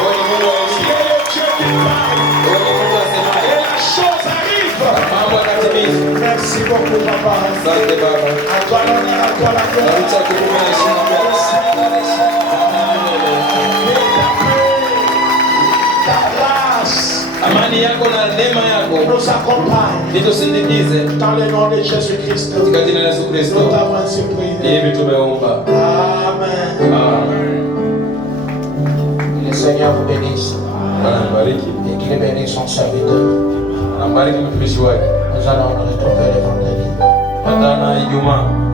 wewe ni Mungu wa tu elimu, es le Dieu qui parle, wewe ni Mungu et asemaye, la chose arrive. mambo yanatimizwa. Merci beaucoup, Papa. Asante Baba, À toi l'honneur, à toi la gloire. narucha kutumia nous accompagne. Nitusindikize Dans le nom de Jésus-Christ. katika jina la Yesu Kristo. Nous t'avons ainsi prié. Hivi tumeomba. Amen. Amen. Que le Seigneur vous bénisse. Bwana mbariki. Et qu'il bénisse son serviteur. Ambariki mtumishi wake. Nous allons nous retrouver le vendredi. Patana Ijumaa.